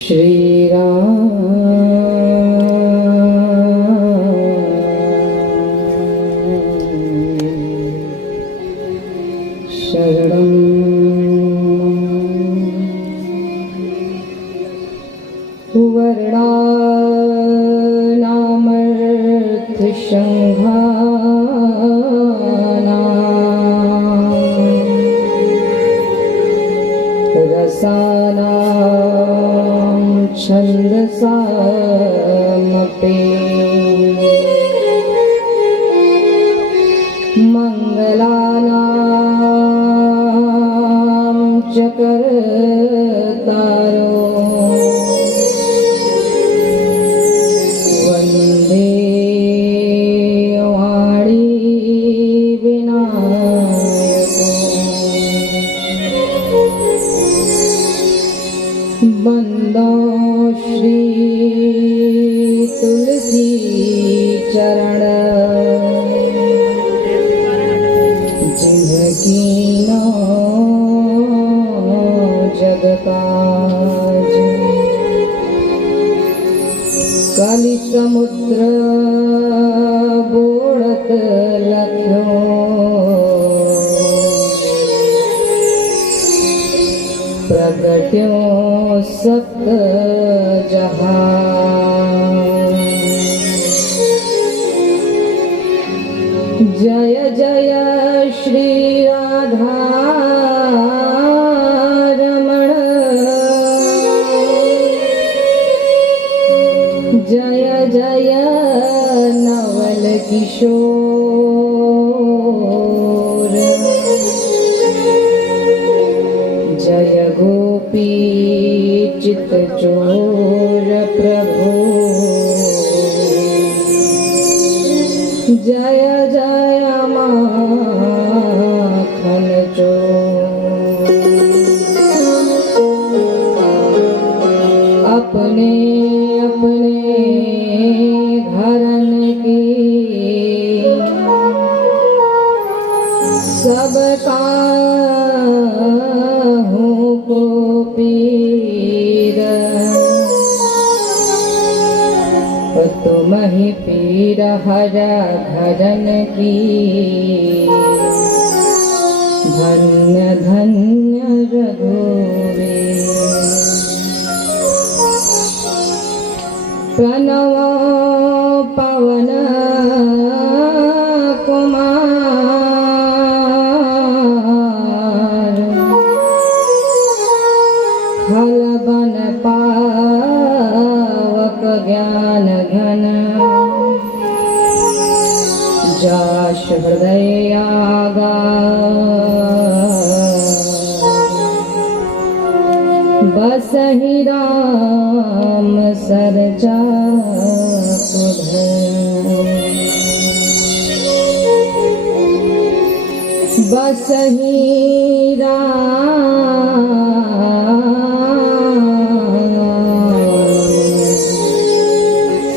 श्री राम शरणं वर्णानामर्थसंघानां रसानां छन्दसामपि मङ्गलानां च कर्तारो वन्दे वाणी विनायको बन्दो श्री तुलसी चरण जिनकी नो जगताज काली समुद्र बोड़त लख्यो प्रगट्यो सप्त जहां जय जय श्री राधा रमण जय जय नवल किशोर जय गोपी चित चोर प्रभु जय जय माखन चोर अपने अपने घरन की सब काहू को पीर तुम ही पीर हर घरन की धन्य धन्य रघुवीर प्रणव पवन कुमार खल बन पावक ज्ञान घन जाश हृदय बसहि राम सरजा बसहि राम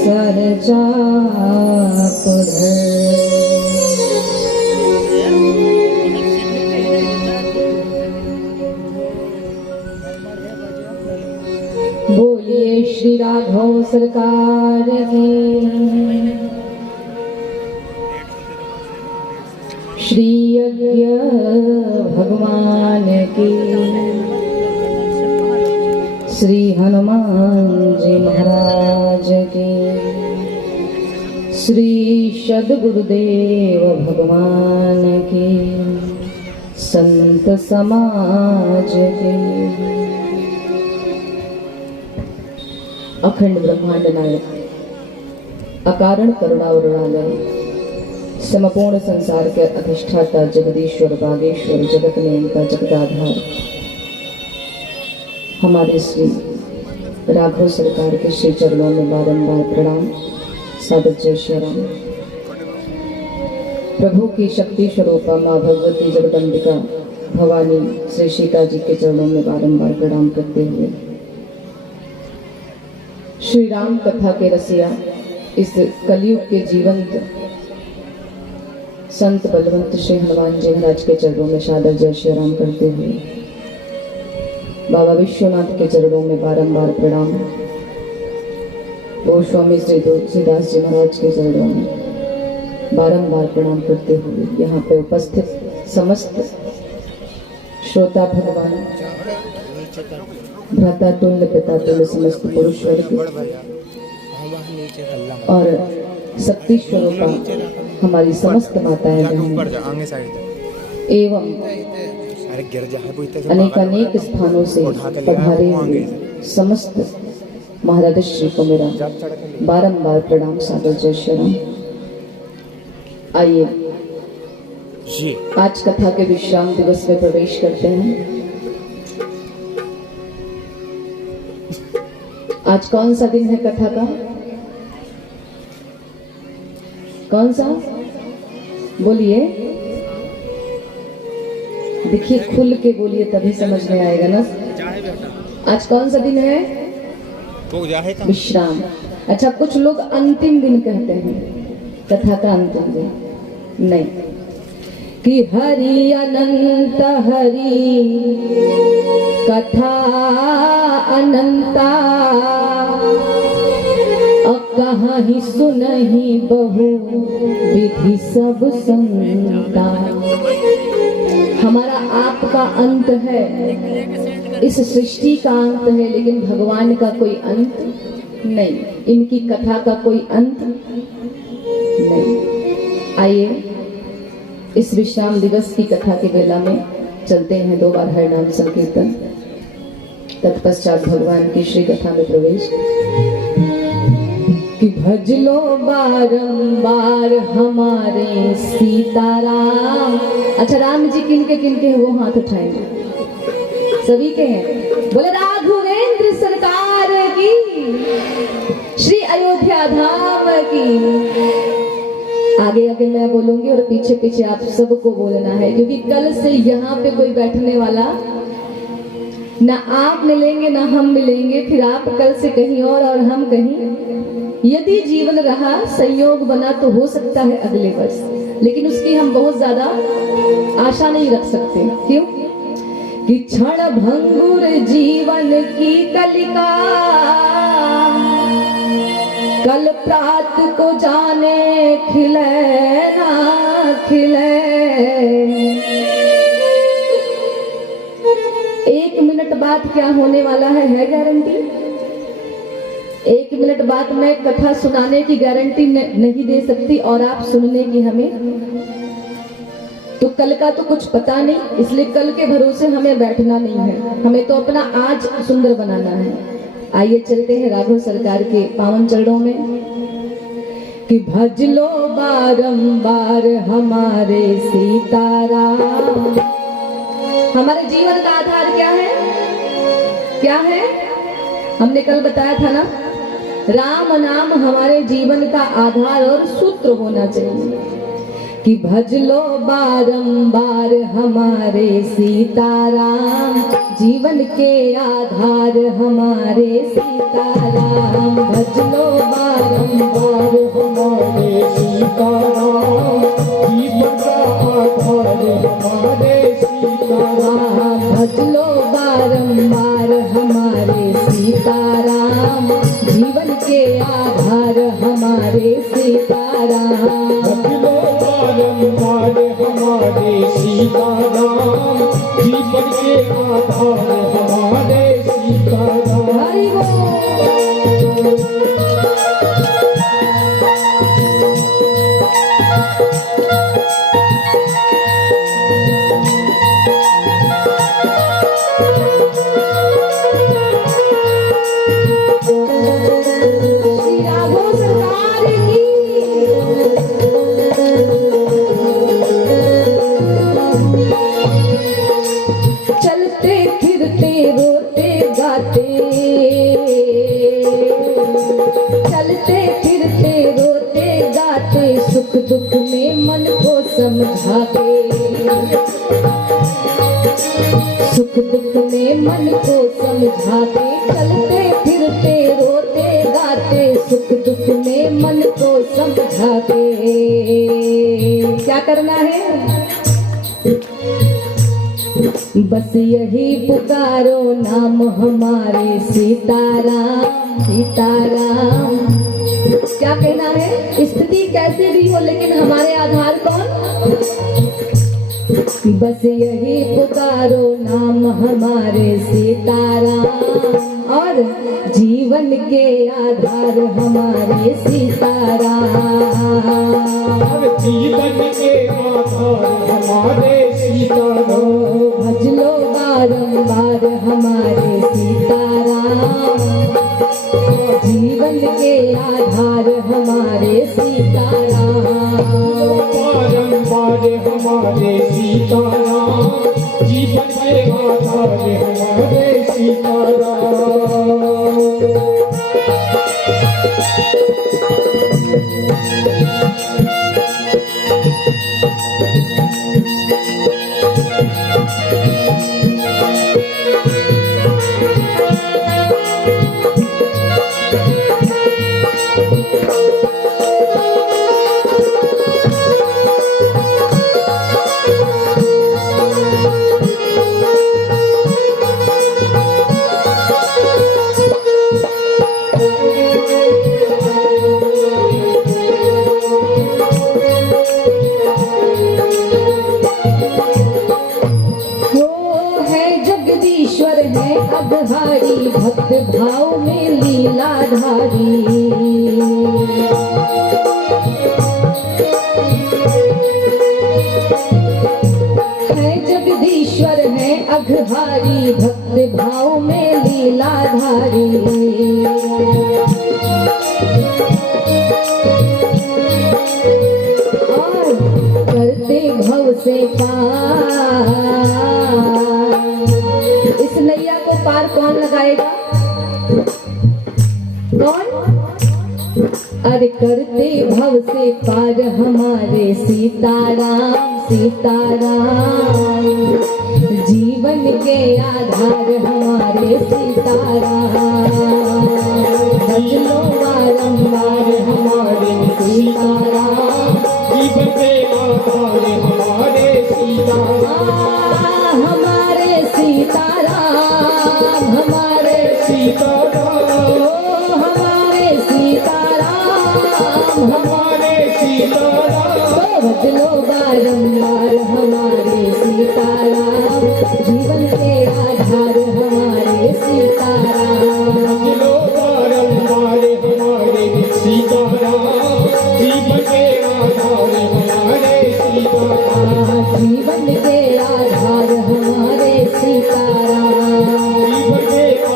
सरजा बोलिए श्री राघव सरकार की श्री यज्ञ भगवान की श्री हनुमान जी महाराज की श्री सद्गुरुदेव भगवान की संत समाज की अखंड ब्रह्मांड नायक अकारण करुणावरुणालय समपूर्ण संसार के अधिष्ठाता जगदीश्वर बागेश्वर जगत नियंता जगदाधार हमारे श्री राघव सरकार के श्री चरणों में बारंबार प्रणाम सादर जय श्री राम। प्रभु की शक्ति स्वरूपा माँ भगवती जगदम्बिका भवानी श्री सीता जी के चरणों में बारंबार प्रणाम करते हुए श्री राम कथा के रसिया इस कलयुग के जीवंत संत बलवंत श्री हनुमान जी महाराज के चरणों में सादर जय श्री राम करते हुए बाबा विश्वनाथ के चरणों में बारंबार प्रणाम। गोस्वामी श्री तुलसीदास जी महाराज के चरणों में बारंबार प्रणाम करते हुए यहाँ पे उपस्थित समस्त श्रोता भगवान, भ्राता तुल्य पिता तुल्य समस्त पुरुष वर्ग और शक्ति स्वरूपा हमारी समस्त माताएं एवं अनेकानेक स्थानों से पधारे हुए समस्त महाराज श्री को मेरा बारंबार प्रणाम सादर जय श्री राम। आइए आज कथा के विश्राम दिवस में प्रवेश करते हैं। आज कौन सा दिन है कथा का? कौन सा बोलिए, देखिए खुल के बोलिए तभी समझ में आएगा ना। आज कौन सा दिन है? विश्राम। अच्छा, कुछ लोग अंतिम दिन कहते हैं, कथा का अंतिम दिन नहीं, कि हरि अनंत हरि कथा अनंता, कहाँ ही सुनहि बहु विधि सब संता। हमारा आपका अंत है, इस सृष्टि का अंत है, लेकिन भगवान का कोई अंत नहीं, इनकी कथा का कोई अंत नहीं। आइए इस विश्राम दिवस की कथा के बेला में चलते हैं 2 बार हरिनाम संकीर्तन, तत्पश्चात भगवान की श्री कथा में प्रवेश। कि भज लो बारंबार हमारे सीताराम। अच्छा, राम जी किनके किनके हैं वो हाथ उठाएंगे? सभी के हैं। बोले राघवेंद्र सरकार की, श्री अयोध्या धाम की। आगे आगे मैं बोलूंगी और पीछे पीछे आप सबको बोलना है, क्योंकि कल से यहाँ पे कोई बैठने वाला ना आप मिलेंगे ना हम मिलेंगे। फिर आप कल से कहीं और हम कहीं। यदि जीवन रहा, संयोग बना तो हो सकता है अगले वर्ष, लेकिन उसकी हम बहुत ज्यादा आशा नहीं रख सकते। क्यों? कि क्षण भंगुर जीवन की कलिका, कल प्रात को जाने खिले ना खिले। 1 मिनट बाद क्या होने वाला है गारंटी? 1 मिनट बाद मैं कथा सुनाने की गारंटी नहीं दे सकती, और आप सुनने की हमें तो कल का तो कुछ पता नहीं, इसलिए कल के भरोसे हमें बैठना नहीं है, हमें तो अपना आज सुंदर बनाना है। आइए चलते हैं राघव सरकार के पावन चरणों में। कि भज लो बारंबार हमारे सीताराम। हमारे जीवन का आधार क्या है? क्या है? हमने कल बताया था ना, राम नाम हमारे जीवन का आधार और सूत्र होना चाहिए। कि भज लो बारंबार हमारे सीताराम, जीवन के आधार हमारे सीताराम। भज लो बारंबार हमारे सीताराम, जीवन का आधार हमारे सीताराम। भज लो बारंबार हमारे सीताराम, जीवन के आधार हमारे सीताराम। बारंबार हमारे सीताराम, जीवन के आधार हमारे सीताराम। हरि बोल। सुख दुख में मन को समझाते, सुख दुख में मन को समझाते, चलते फिरते रोते गाते, सुख दुख में मन को समझाते। क्या करना है? बस यही पुकारो नाम हमारे सीताराम सीताराम। क्या कहना है, स्थिति कैसे भी हो लेकिन हमारे आधार कौन? बस यही पुकारो नाम हमारे सीताराम और जीवन के आधार हमारे सीताराम। जीवन के आधार हमारे सीताराम। भज लो बारंबार हमारे सीताराम, जीवन के आधार हमारे सीताराम। बारंबार हमारे सीताराम, जीवन के आधार हमारे सीताराम। अघहारी भक्त भाव में लीलाधारी, है जगदीश्वर है अघहारी भक्त भाव में लीलाधारी। और करते भव से पार, इस नैया को पार कौन लगाएगा? कौन? अरे करते भव से पार हमारे सीताराम सीताराम, जीवन के आधार हमारे सीताराम। भज लो बारंबार हमारे सीताराम, जीवन के आधार हमारे सीताराम। हमारे सीताराम हमारे सीताराम, हमारे सीताराम हमारे सीताराम। भज लो बारंबार हमारे सीताराम, जीवन के आधार हमारे सीताराम। भज लो बारंबार हमारे सीताराम, जीवन के आधार हमारे सीताराम। जीवन के आधार हमारे सीताराम, जीवन के आधार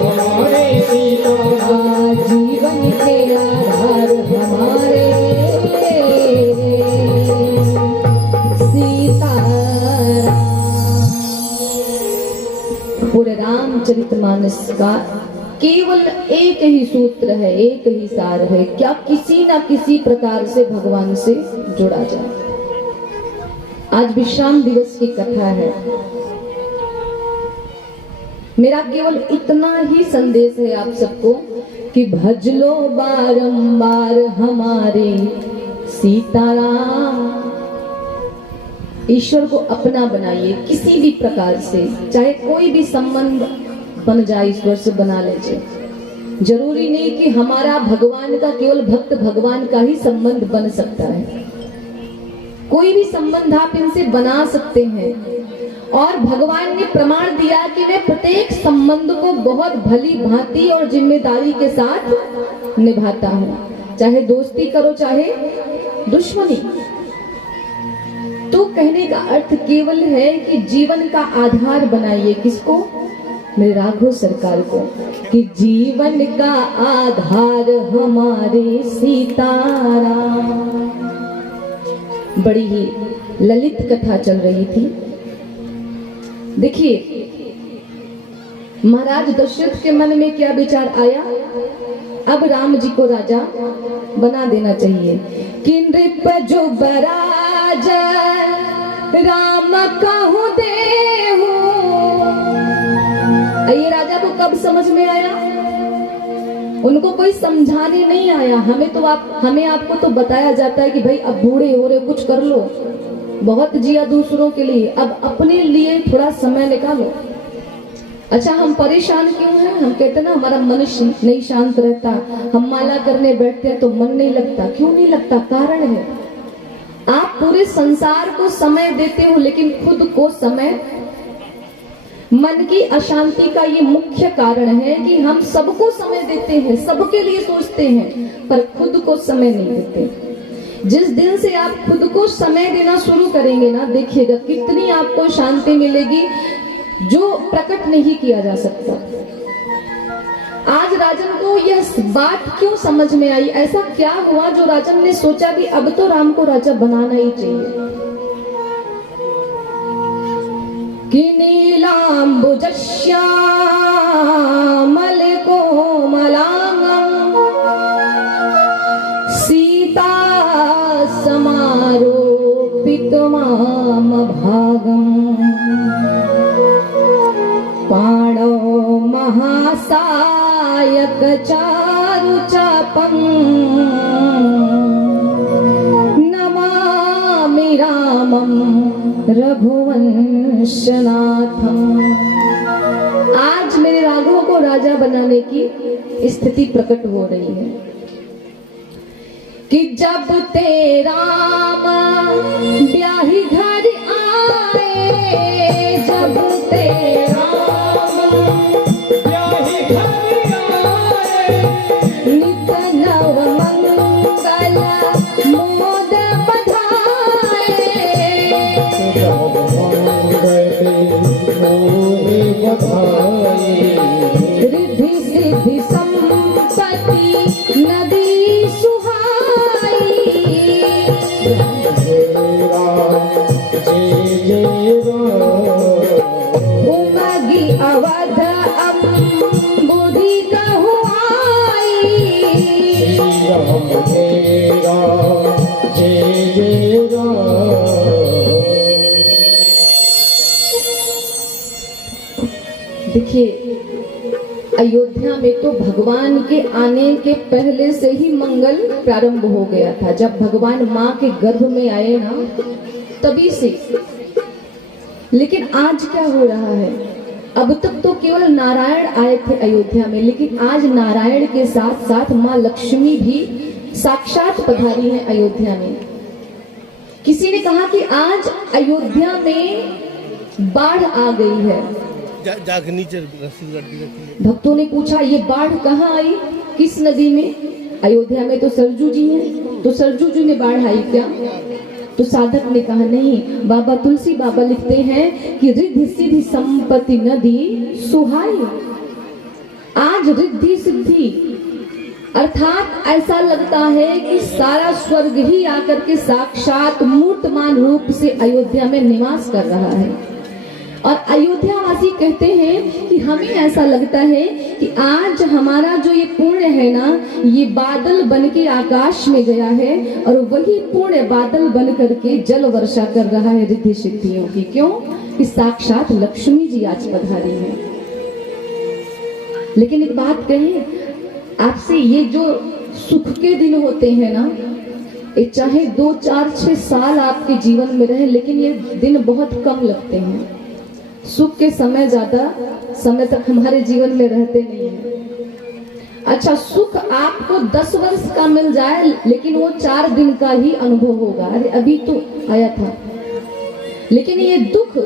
हमारे सीताराम। जीवन के आधार हमारे सीताराम। पूरे रामचरितमानस का केवल एक ही सूत्र है, एक ही सार है, क्या किसी ना किसी प्रकार से भगवान से जुड़ा जाए। आज विश्राम दिवस की कथा है। मेरा केवल इतना ही संदेश है आप सबको कि भज लो बारंबार हमारे सीताराम। ईश्वर को अपना बनाइए किसी भी प्रकार से, चाहे कोई भी संबंध बन जाए ईश्वर से बना लीजिए। जरूरी नहीं कि हमारा भगवान का केवल भक्त भगवान का ही संबंध बन सकता है, कोई भी संबंध आप इनसे बना सकते हैं। और भगवान ने प्रमाण दिया कि मैं प्रत्येक संबंध को बहुत भली भांति और जिम्मेदारी के साथ निभाता हूँ, चाहे दोस्ती करो चाहे दुश्मनी। तो कहने का अर्थ केवल है कि जीवन का आधार बनाइए किसको? मेरे राघव सरकार को, कि जीवन का आधार हमारे सीताराम। बड़ी ही ललित कथा चल रही थी। देखिए महाराज दशरथ के मन में क्या विचार आया, अब राम जी को राजा बना देना चाहिए। कि नृप जो बराज राम कहूं देहु। ये राजा को कब समझ में आया? उनको कोई समझाने नहीं आया। हमें आपको तो बताया जाता है कि भाई अब बूढ़े हो रहे कुछ कर लो, बहुत जिया दूसरों के लिए, अब अपने लिए थोड़ा समय निकालो। अच्छा, हम परेशान क्यों हैं? हम कहते हैं ना हमारा मन नहीं शांत रहता, हम माला करने बैठते हैं तो मन नहीं लगता। क्यों नहीं लगता? कारण है, आप पूरे संसार को समय देते हो लेकिन खुद को समय, मन की अशांति का ये मुख्य कारण है कि हम सबको समय देते हैं, सबके लिए सोचते हैं, पर खुद को समय नहीं देते। जिस दिन से आप खुद को समय देना शुरू करेंगे ना, देखिएगा कितनी आपको शांति मिलेगी जो प्रकट नहीं किया जा सकता। आज राजन को यह बात क्यों समझ में आई? ऐसा क्या हुआ जो राजन ने सोचा कि अब तो राम को राजा बनाना ही चाहिए? कि नीलाम्बुजश्यामल कोमलांगं सीता समारोपितमाम भागं पाणौ महासायक चारुचापं नमामि रामं रघुवंशनाथम। आज मेरे राघव को राजा बनाने की स्थिति प्रकट हो रही है कि जब ते राम ब्याही घर आए, जब ते राम ब्याही घर आए, नित नव मंगल मोद बधाए, राम मंगल मोहे बधाई, रिद्धि सिद्धि संपत्ति नदी सुहाई, जय राम जय राम, उमगी अवध अम्बुधि कहुआई, श्री राम जय राम जय राम। देखिए, अयोध्या में तो भगवान के आने के पहले से ही मंगल प्रारंभ हो गया था। जब भगवान माँ के गर्भ में आए ना, तभी से। लेकिन आज क्या हो रहा है? अब तक तो केवल नारायण आए थे अयोध्या में, लेकिन आज नारायण के साथ साथ माँ लक्ष्मी भी साक्षात पधारी है अयोध्या में। किसी ने कहा कि आज अयोध्या में बाढ़ आ गई है। भक्तों ने पूछा, ये बाढ़ कहाँ आई, किस नदी में? अयोध्या में तो सरजू जी हैं, तो सरजू जी में बाढ़ आई क्या? तो साधक ने कहा नहीं, बाबा तुलसी बाबा लिखते हैं कि रिद्धि सिद्धि संपत्ति नदी सुहाई। आज रिद्धि सिद्धि अर्थात ऐसा लगता है कि सारा स्वर्ग ही आकर के साक्षात मूर्तमान रूप से अयोध्या में निवास कर रहा है। और अयोध्या वासी कहते हैं कि हमें ऐसा लगता है कि आज हमारा जो ये पुण्य है ना, ये बादल बन के आकाश में गया है और वही पुण्य बादल बन करके जल वर्षा कर रहा है रिद्धि सिद्धियों की। क्यों? कि साक्षात लक्ष्मी जी आज पधारी है। लेकिन एक बात कहें आपसे, ये जो सुख के दिन होते हैं ना, ये चाहे 2, 4, 6 साल आपके जीवन में रहे, लेकिन ये दिन बहुत कम लगते हैं। सुख के समय ज्यादा समय तक हमारे जीवन में रहते नहीं हैं। अच्छा, सुख आपको 10 वर्ष का मिल जाए, लेकिन वो 4 दिन का ही अनुभव होगा। अरे अभी तो आया था। लेकिन ये दुख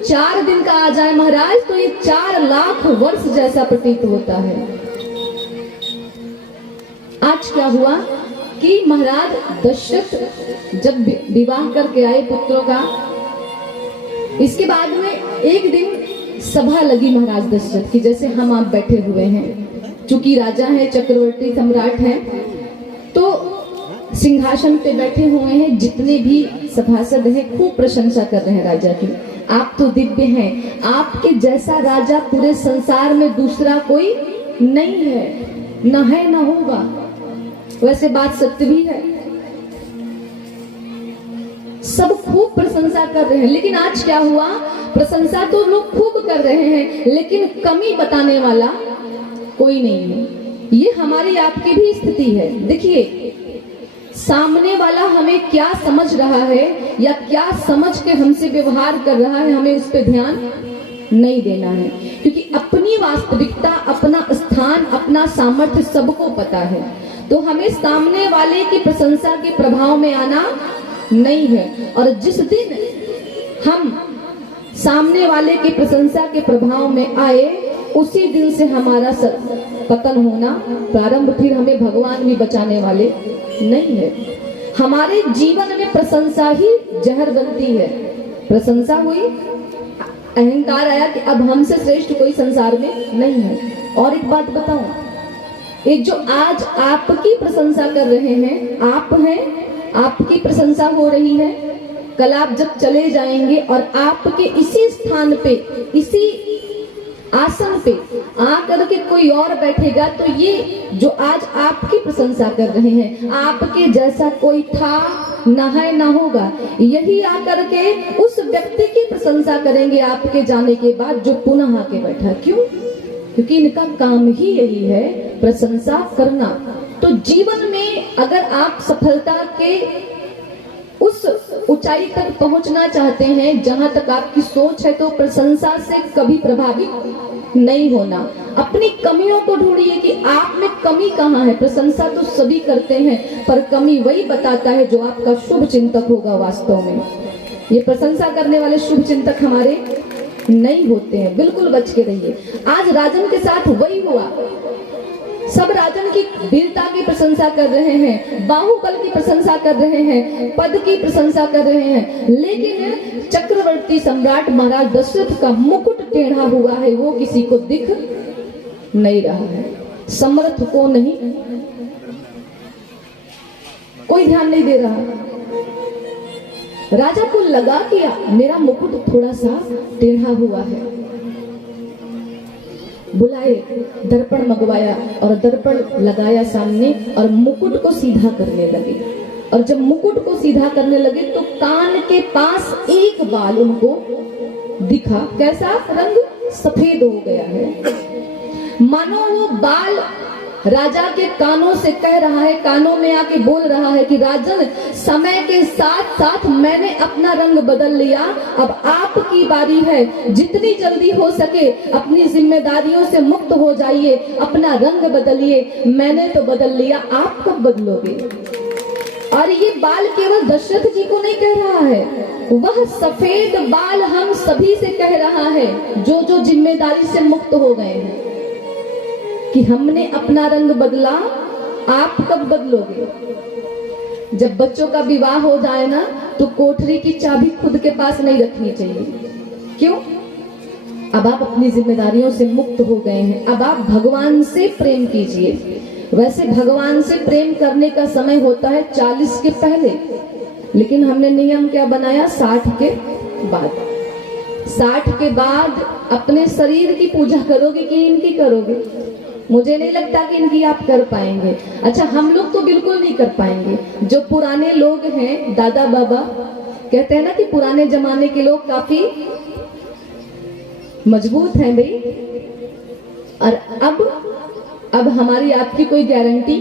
4 दिन का आ जाए महाराज, तो ये 4 लाख वर्ष जैसा प्रतीत होता है। आज क्या हुआ कि महाराज दशरथ जब विवाह करके आए पुत्रों का, इसके बाद में एक दिन सभा लगी महाराज दशरथ की, जैसे हम आप बैठे हुए हैं। चूंकि राजा हैं, चक्रवर्ती सम्राट हैं, तो सिंहासन पे बैठे हुए हैं। जितने भी सभासद हैं खूब प्रशंसा कर रहे हैं राजा की। आप तो दिव्य हैं, आपके जैसा राजा पूरे संसार में दूसरा कोई नहीं है, न है न होगा। वैसे बात सत्य भी है, सब खूब प्रशंसा कर रहे हैं। लेकिन आज क्या हुआ? प्रशंसा तो लोग खूब कर रहे हैं, लेकिन कमी बताने वाला कोई नहीं है। ये हमारी आपकी भी स्थिति है। देखिए, सामने वाला हमें क्या समझ रहा है या क्या समझ के हमसे व्यवहार कर रहा है, हमें उस पर ध्यान नहीं देना है, क्योंकि अपनी वास्तविकता, अपना स्थान, अपना सामर्थ्य सबको पता है। तो हमें सामने वाले की प्रशंसा के प्रभाव में आना नहीं है। और जिस दिन हम सामने वाले की प्रशंसा के प्रभाव में आए, उसी दिन से हमारा पतन होना प्रारंभ, फिर हमें भगवान भी बचाने वाले नहीं है। हमारे जीवन में प्रशंसा ही जहर बनती है। प्रशंसा हुई, अहंकार आया कि अब हमसे श्रेष्ठ कोई संसार में नहीं है। और एक बात बताऊं, एक जो आज आपकी प्रशंसा कर रहे हैं, आप हैं, आपकी प्रशंसा हो रही है, कल आप जब चले जाएंगे और आपके इसी स्थान पे, इसी आसन पे आकर के कोई और बैठेगा, तो ये जो आज आपकी प्रशंसा कर रहे हैं, आपके जैसा कोई था ना है ना होगा, यही आकर के उस व्यक्ति की प्रशंसा करेंगे आपके जाने के बाद, जो पुनः आके बैठा। क्यों? क्योंकि इनका काम ही यही है, प्रशंसा करना। तो जीवन में अगर आप सफलता के उस ऊंचाई तक पहुंचना चाहते हैं जहां तक आपकी सोच है, तो प्रशंसा से कभी प्रभावित नहीं होना। अपनी कमियों को ढूंढिए कि आप में कमी कहाँ है। प्रशंसा तो सभी करते हैं, पर कमी वही बताता है जो आपका शुभ चिंतक होगा। वास्तव में ये प्रशंसा करने वाले शुभ चिंतक हमारे नहीं होते हैं, बिल्कुल बच के रहिए। आज राजन के साथ वही हुआ। सब राजन की वीरता की प्रशंसा कर रहे हैं, बाहुबल की प्रशंसा कर रहे हैं, पद की प्रशंसा कर रहे हैं, लेकिन चक्रवर्ती सम्राट महाराज दशरथ का मुकुट टेढ़ा हुआ है, वो किसी को दिख नहीं रहा है। समर्थ को नहीं, कोई ध्यान नहीं दे रहा। राजा को लगा कि मेरा मुकुट थोड़ा सा टेढ़ा हुआ है, बुलाए, दर्पण मंगवाया और दर्पण लगाया सामने और मुकुट को सीधा करने लगे। और जब मुकुट को सीधा करने लगे तो कान के पास एक बाल उनको दिखा, कैसा? रंग सफेद हो गया है, मानो वो बाल राजा के कानों से कह रहा है, कानों में आके बोल रहा है कि राजन, समय के साथ साथ मैंने अपना रंग बदल लिया, अब आपकी बारी है। जितनी जल्दी हो सके अपनी जिम्मेदारियों से मुक्त हो जाइए, अपना रंग बदलिए। मैंने तो बदल लिया, आप कब बदलोगे? और ये बाल केवल दशरथ जी को नहीं कह रहा है, वह सफेद बाल हम सभी से कह रहा है, जो जो जिम्मेदारी से मुक्त हो गए हैं, कि हमने अपना रंग बदला, आप कब बदलोगे? जब बच्चों का विवाह हो जाए ना, तो कोठरी की चाबी खुद के पास नहीं रखनी चाहिए। क्यों? अब आप अपनी जिम्मेदारियों से मुक्त हो गए हैं, अब आप भगवान से प्रेम कीजिए। वैसे भगवान से प्रेम करने का समय होता है 40 के पहले, लेकिन हमने नियम क्या बनाया? 60 के बाद। 60 के बाद अपने शरीर की पूजा करोगे कि इनकी करोगे? मुझे नहीं लगता कि इनकी आप कर पाएंगे। अच्छा, हम लोग तो बिल्कुल नहीं कर पाएंगे। जो पुराने लोग हैं, दादा बाबा कहते हैं ना कि पुराने जमाने के लोग काफी मजबूत हैं भाई। और अब हमारी आपकी कोई गारंटी?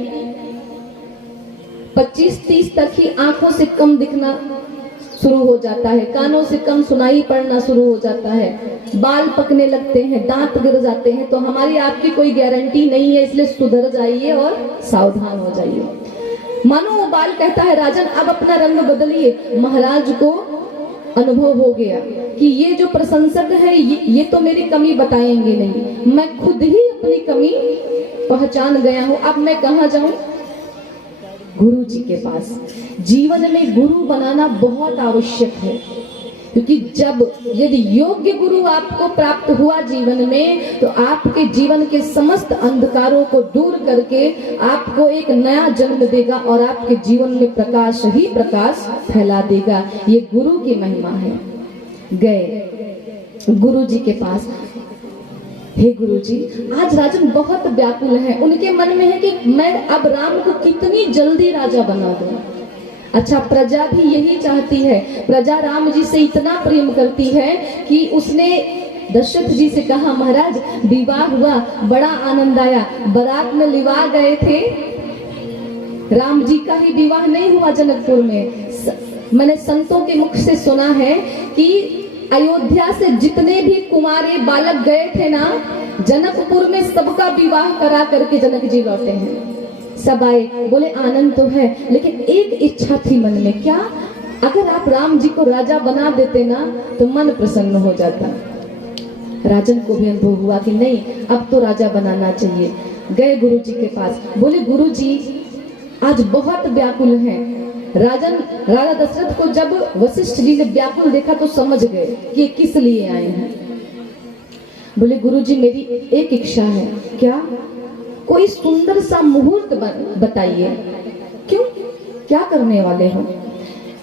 25-30 तक ही आंखों से कम दिखना शुरू हो जाता है, कानों से कम सुनाई पड़ना शुरू हो जाता है, बाल पकने लगते हैं, दांत गिर जाते हैं। तो हमारी आपकी कोई गारंटी नहीं है, इसलिए सुधर जाइए और सावधान हो जाइए। मानो वो बाल कहता है, राजन अब अपना रंग बदलिए। महाराज को अनुभव हो गया कि ये जो प्रशंसक है, ये तो मेरी कमी बताएंगे नहीं, मैं खुद ही अपनी कमी पहचान गया हूं। अब मैं कहाँ जाऊं? गुरु जी के पास। जीवन में गुरु बनाना बहुत आवश्यक है, क्योंकि जब यदि योग्य गुरु आपको प्राप्त हुआ जीवन में, तो आपके जीवन के समस्त अंधकारों को दूर करके आपको एक नया जन्म देगा और आपके जीवन में प्रकाश ही प्रकाश फैला देगा। ये गुरु की महिमा है। गए गुरु जी के पास, हे गुरु जी, आज राजन बहुत व्याकुल हैं। उनके मन में है कि मैं अब राम को कितनी जल्दी राजा बना दूं। अच्छा, प्रजा भी यही चाहती है। प्रजा राम जी से इतना प्रेम करती है कि उसने दशरथ जी से कहा, महाराज विवाह हुआ, बड़ा आनंद आया, बारात में लिवा गए थे, राम जी का ही विवाह नहीं हुआ जनकपुर में। मैंने संतों के मुख से सुना है कि अयोध्या से जितने भी कुंवारे बालक गए थे ना, जनकपुर में सबका विवाह करा करके जनक जी लौटे हैं। सब आए, बोले आनंद तो है, लेकिन एक इच्छा थी मन में, क्या? अगर आप राम जी को राजा बना देते ना तो मन प्रसन्न हो जाता। राजन को भी अनुभव हुआ कि नहीं, अब तो राजा बनाना चाहिए। गए गुरु जी के पास, बोले गुरु जी आज बहुत व्याकुल हैं। राजा दशरथ को जब वशिष्ठ जी ने व्याकुल देखा तो समझ गए कि ये किस लिए आए हैं। बोले गुरु जी मेरी एक इच्छा है। क्या? कोई सुंदर सा मुहूर्त बताइए। क्यों? क्या करने वाले हो?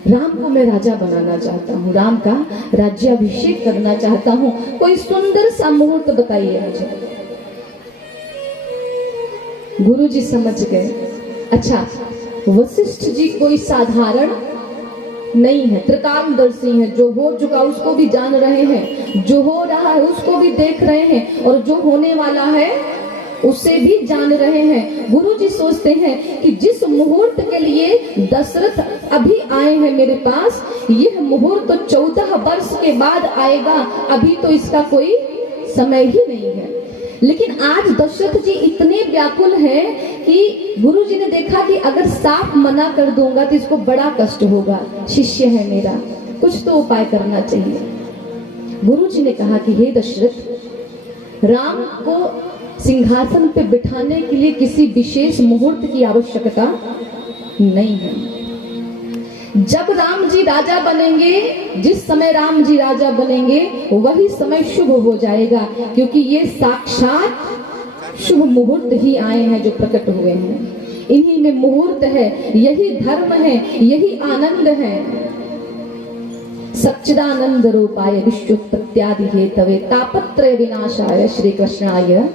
राम को मैं राजा बनाना चाहता हूँ, राम का राज्याभिषेक करना चाहता हूँ, कोई सुंदर सा मुहूर्त बताइए मुझे। गुरु जी समझ गए, अच्छा वशिष्ठ जी कोई साधारण नहीं है, त्रिकालदर्शी है, जो हो चुका उसको भी जान रहे हैं, जो हो रहा है उसको भी देख रहे हैं, और जो होने वाला है उसे भी जान रहे हैं। गुरु जी सोचते हैं कि जिस मुहूर्त के लिए दशरथ अभी आए हैं मेरे पास, यह मुहूर्त तो 14 वर्ष के बाद आएगा, अभी तो इसका कोई समय ही नहीं है। लेकिन आज दशरथ जी इतने व्याकुल हैं कि गुरु जी ने देखा कि अगर साफ मना कर दूंगा तो इसको बड़ा कष्ट होगा, शिष्य है मेरा, कुछ तो उपाय करना चाहिए। गुरु जी ने कहा कि हे दशरथ, राम को सिंहासन पे बिठाने के लिए किसी विशेष मुहूर्त की आवश्यकता नहीं है। जब राम जी राजा बनेंगे, जिस समय राम जी राजा बनेंगे वही समय शुभ हो जाएगा, क्योंकि ये साक्षात शुभ मुहूर्त ही आए हैं जो प्रकट हुए हैं। इन्हीं में मुहूर्त है, यही धर्म है, यही आनंद है। सच्चिदानंद रूपाय विश्वोत्पत्त्यादि हेतवे तापत्रय विनाशाय श्री कृष्णाय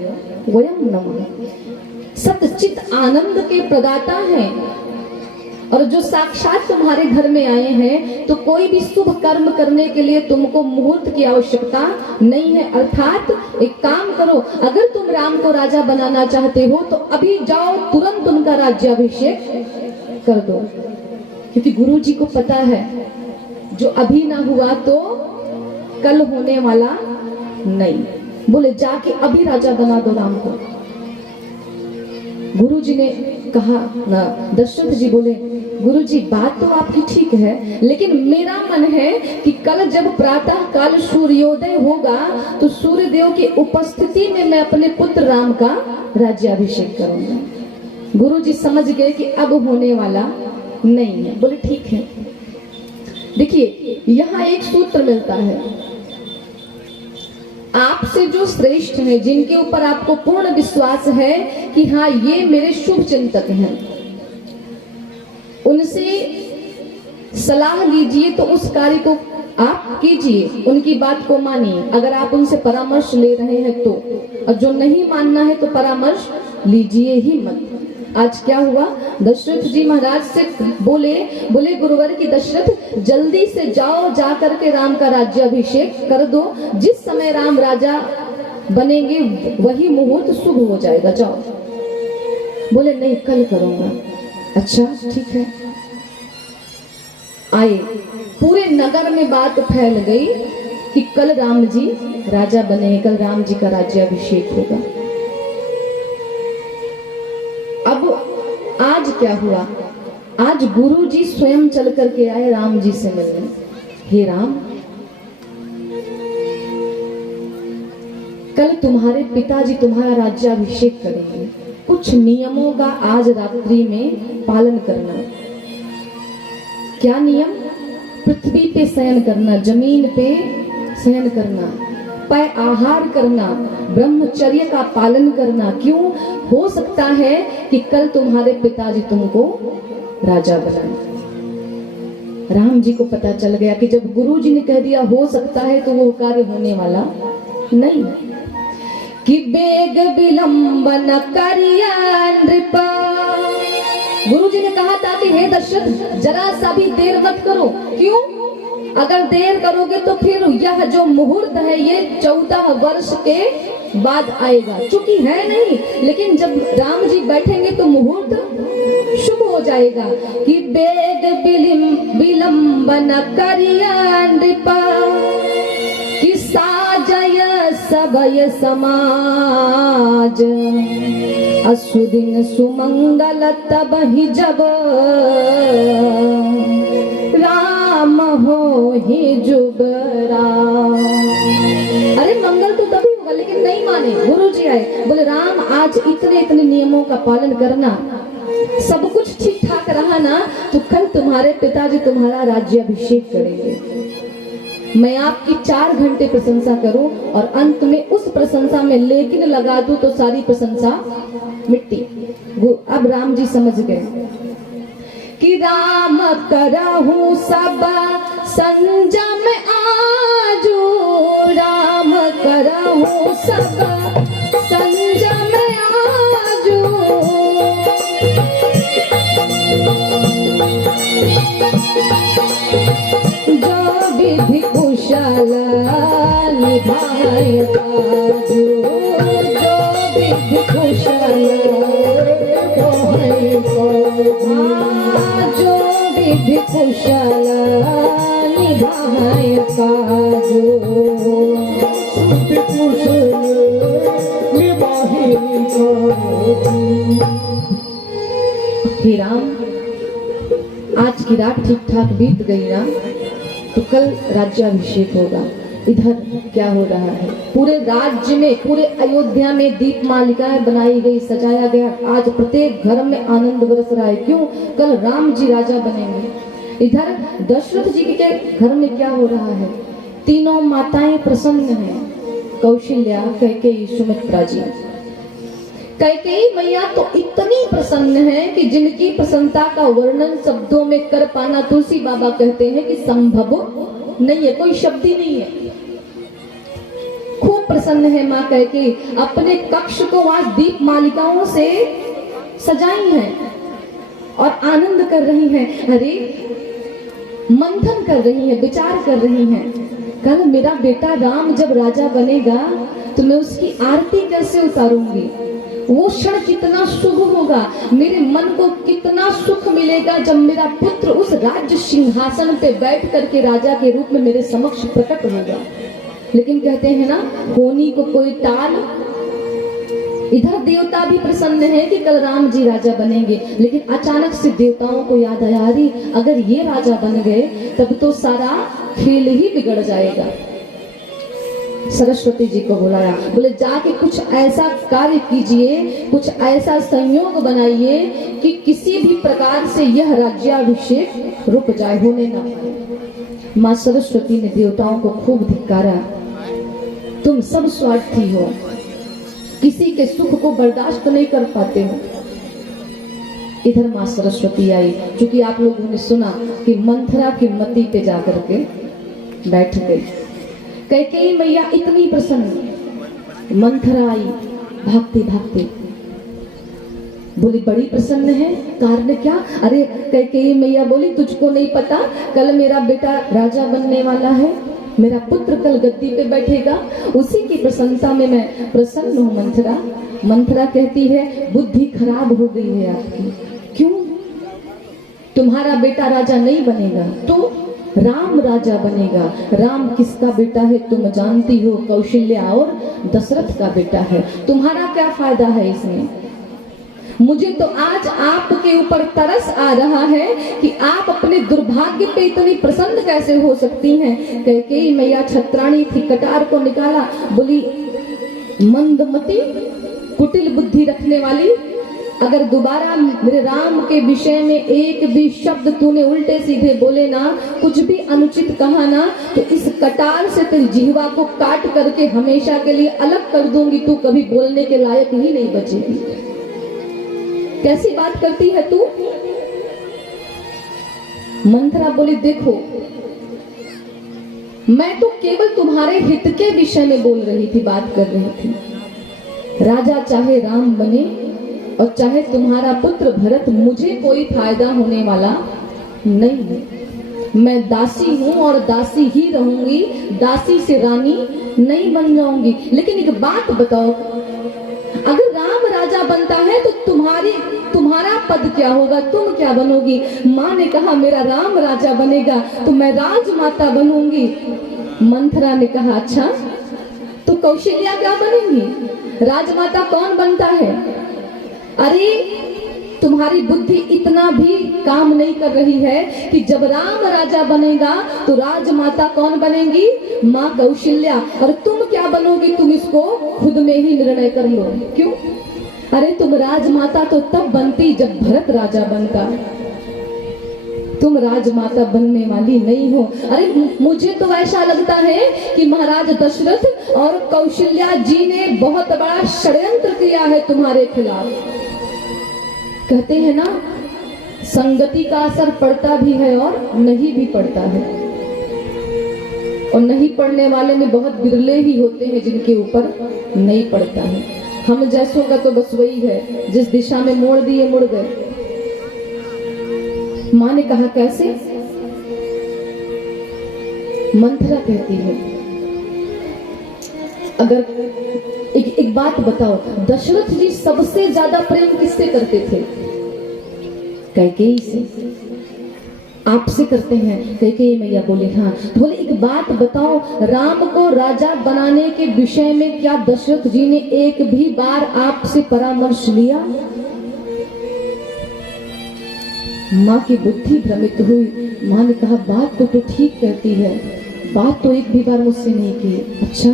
वयम नमः। सच्चित आनंद के प्रदाता हैं, और जो साक्षात तुम्हारे घर में आए हैं, तो कोई भी शुभ कर्म करने के लिए तुमको मुहूर्त की आवश्यकता नहीं है। अर्थात एक काम करो, अगर तुम राम को राजा बनाना चाहते हो तो अभी जाओ, तुरंत उनका राज्याभिषेक कर दो, क्योंकि गुरु जी को पता है जो अभी ना हुआ तो कल होने वाला नहीं। बोले जाके अभी राजा बना दो राम को। गुरु जी ने कहा ना, दशरथ जी बोले गुरु जी बात तो आपकी ठीक है, लेकिन मेरा मन है कि कल जब प्रातः काल सूर्योदय होगा तो सूर्य देव की उपस्थिति में मैं अपने पुत्र राम का राज्याभिषेक करूंगा। गुरु जी समझ गए कि अब होने वाला नहीं है। बोले ठीक है। देखिए यहाँ एक सूत्र मिलता है, आपसे जो श्रेष्ठ हैं, जिनके ऊपर आपको पूर्ण विश्वास है कि हाँ ये मेरे शुभ चिंतक हैं, उनसे सलाह लीजिए तो उस कार्य को आप कीजिए, उनकी बात को मानिए। अगर आप उनसे परामर्श ले रहे हैं तो, और जो नहीं मानना है तो परामर्श लीजिए ही मत। आज क्या हुआ, दशरथ जी महाराज से बोले गुरुवर की दशरथ जल्दी से जाओ, जा करके राम का राज्याभिषेक कर दो, जिस समय राम राजा बनेंगे वही मुहूर्त शुभ हो जाएगा, जाओ। बोले नहीं कल करूंगा। अच्छा ठीक है। आए, पूरे नगर में बात फैल गई कि कल राम जी राजा बने, कल राम जी का राज्याभिषेक होगा। अब आज क्या हुआ, आज गुरु जी स्वयं चल करके आए राम जी से मिलने। हे राम, कल तुम्हारे पिताजी तुम्हारा राज्याभिषेक करेंगे, कुछ नियमों का आज रात्रि में पालन करना। क्या नियम? पृथ्वी पे शयन करना, जमीन पे शयन करना, पय आहार करना, ब्रह्मचर्य का पालन करना। क्यों? हो सकता है कि कल तुम्हारे पिताजी तुमको राजा बनाए। राम जी को पता चल गया कि जब गुरु जी ने कह दिया हो सकता है तो वो कार्य होने वाला नहीं। कि बेग विलंब न करिया नृपा, गुरु जी ने कहा था कि हे दशरथ जरा सा भी देर मत करो। क्यों? अगर देर करोगे तो फिर यह जो मुहूर्त है ये 14 वर्ष के बाद आएगा। चूंकि है नहीं, लेकिन जब राम जी बैठेंगे तो मुहूर्त शुभ हो जाएगा। जाएगा कि बेग विलंब न करिया नृपा कि साजय सबय समाज असुदिन सुमंगल तब ही जब राम हो ही जुबरा। अरे मंगल तो तभी होगा, लेकिन नहीं माने। गुरु जी आए, बोले राम आज इतने इतने नियमों का पालन करना, सब कुछ ठीक ठाक रहा ना तो कल तुम्हारे पिताजी तुम्हारा राज्याभिषेक करेंगे। मैं आपकी 4 घंटे प्रशंसा करूं और अंत में उस प्रशंसा में लेकिन लगा दूं तो सारी प्रशंसा मिट्टी। अब राम जी समझ गए कि राम करहु सब संजम आजू, राम करहु सब संजम आजू। जो विधि कुशल निभाए काजू, जो विधि कुशल निभाए काजू, जो विधि कुशल निभाए काजू, विधि कुशल निभाए काजू। हे राम, आज की रात ठीक ठाक बीत गई ना तो कल राज्याभिषेक होगा। इधर क्या हो रहा है, पूरे राज्य में, पूरे अयोध्या में दीप मालिकाएं बनाई गई, सजाया गया। आज प्रत्येक घर में आनंद बरस रहा है। क्यों? कल राम जी राजा बनेंगे। इधर दशरथ जी के घर में क्या हो रहा है, तीनों माताएं प्रसन्न हैं, कौशल्या, कैकेयी, सुमित्रा जी। कैकेयी मैया तो इतनी प्रसन्न है कि जिनकी प्रसन्नता का वर्णन शब्दों में कर पाना तुलसी बाबा कहते हैं कि संभव नहीं है, कोई शब्द ही नहीं है। खूब प्रसन्न है माँ कैकेयी, अपने कक्ष को आज दीप मालिकाओं से सजाई है और आनंद कर रही हैं। अरे मंथन कर रही है, विचार कर रही हैं, कल मेरा बेटा राम जब राजा बनेगा तो मैं उसकी आरती कैसे उतारूंगी, वो क्षण कितना शुभ होगा, मेरे मन को कितना सुख मिलेगा जब मेरा पुत्र उस राज्य सिंहासन पे बैठ करके राजा के रूप में मेरे समक्ष प्रकट होगा। लेकिन कहते हैं ना, होनी को कोई टाल। इधर देवता भी प्रसन्न है कि कल राम जी राजा बनेंगे, लेकिन अचानक से देवताओं को याद आया, अरे अगर ये राजा बन गए तब तो सारा खेल ही बिगड़ जाएगा। सरस्वती जी को बुलाया, बोले जाके कुछ ऐसा कार्य कीजिए, कुछ ऐसा संयोग बनाइए कि किसी भी प्रकार से यह राज्याभिषेक रुक जाए, होने ना पाए। माँ सरस्वती ने देवताओं को खूब धिक्कारा, तुम सब स्वार्थी हो, किसी के सुख को बर्दाश्त नहीं कर पाते हो। इधर माँ सरस्वती आई, क्योंकि आप लोगों ने सुना कि मंथरा की मती पे जाकर के बैठ गई। कैकेयी मैया इतनी प्रसन्न, मंथरा आई भागते भागते, बोली बड़ी प्रसन्न है, कारण क्या? अरे कैकेयी मैया बोली तुझको नहीं पता, कल मेरा बेटा राजा बनने वाला है, मेरा पुत्र कल गद्दी पे बैठेगा, उसी की प्रसन्नता में मैं प्रसन्न हूँ मंथरा। मंथरा कहती है बुद्धि खराब हो गई है आपकी, क्यों? तुम्हारा बेटा राजा नहीं बनेगा तो राम राजा बनेगा। राम किसका बेटा है तुम जानती हो, कौशल्या और दशरथ का बेटा है। तुम्हारा क्या फायदा है इसमें? मुझे तो आज आपके ऊपर तरस आ रहा है कि आप अपने दुर्भाग्य पे इतनी प्रसन्न कैसे हो सकती हैं। कैकेयी मैया छत्राणी थी, कटार को निकाला, बोली मंदमती, कुटिल बुद्धि रखने वाली, अगर दोबारा मेरे राम के विषय में एक भी शब्द तूने उल्टे सीधे बोले ना, कुछ भी अनुचित कहा ना, तो इस कटार से तेरी जिह्वा को काट करके हमेशा के लिए अलग कर दूंगी, तू कभी बोलने के लायक ही नहीं बचेगी। कैसी बात करती है तू? मंथरा बोली देखो, मैं तो केवल तुम्हारे हित के विषय में बोल रही थी, बात कर रही थी। राजा चाहे राम बने और चाहे तुम्हारा पुत्र भरत, मुझे कोई फायदा होने वाला नहीं है। मैं दासी हूं और दासी ही रहूंगी, दासी से रानी नहीं बन जाऊंगी। लेकिन एक बात बताओ, अगर राम राजा बनता है तो तुम्हारा पद क्या होगा, तुम क्या बनोगी। माँ ने कहा मेरा राम राजा बनेगा तो मैं राजमाता बनूंगी। मंथरा ने कहा अच्छा तो कौशल्या क्या बनेंगी, राजमाता कौन बनता है। अरे तुम्हारी बुद्धि इतना भी काम नहीं कर रही है कि जब राम राजा बनेगा तो राजमाता कौन बनेगी, माँ कौशल्या। और तुम क्या बनोगी, तुम इसको खुद में ही निर्णय कर लो। क्यों, अरे तुम राजमाता तो तब बनती जब भरत राजा बनता, तुम राजमाता बनने वाली नहीं हो। अरे मुझे तो ऐसा लगता है कि महाराज दशरथ और कौशल्या जी ने बहुत बड़ा षड्यंत्र किया है तुम्हारे खिलाफ। कहते हैं ना, संगति का असर पड़ता भी है और नहीं भी पड़ता है, और नहीं पड़ने वाले में बहुत बिरले ही होते हैं जिनके ऊपर नहीं पड़ता है। हम जैसों का तो बस वही है, जिस दिशा में मोड़ दिए मुड़ गए। माँ ने कहा कैसे, मंथरा कहती है अगर एक बात बताओ, दशरथ जी सबसे ज्यादा प्रेम किससे करते थे, कैकेयी से। आपसे करते हैं, कैकेयी मैया बोले हाँ। तो बोले एक बात बताओ, राम को राजा बनाने के विषय में क्या दशरथ जी ने एक भी बार आपसे परामर्श लिया। माँ की बुद्धि भ्रमित हुई। माँ ने कहा बात तो ठीक कहती है, बात तो एक भी बार मुझसे नहीं की। अच्छा,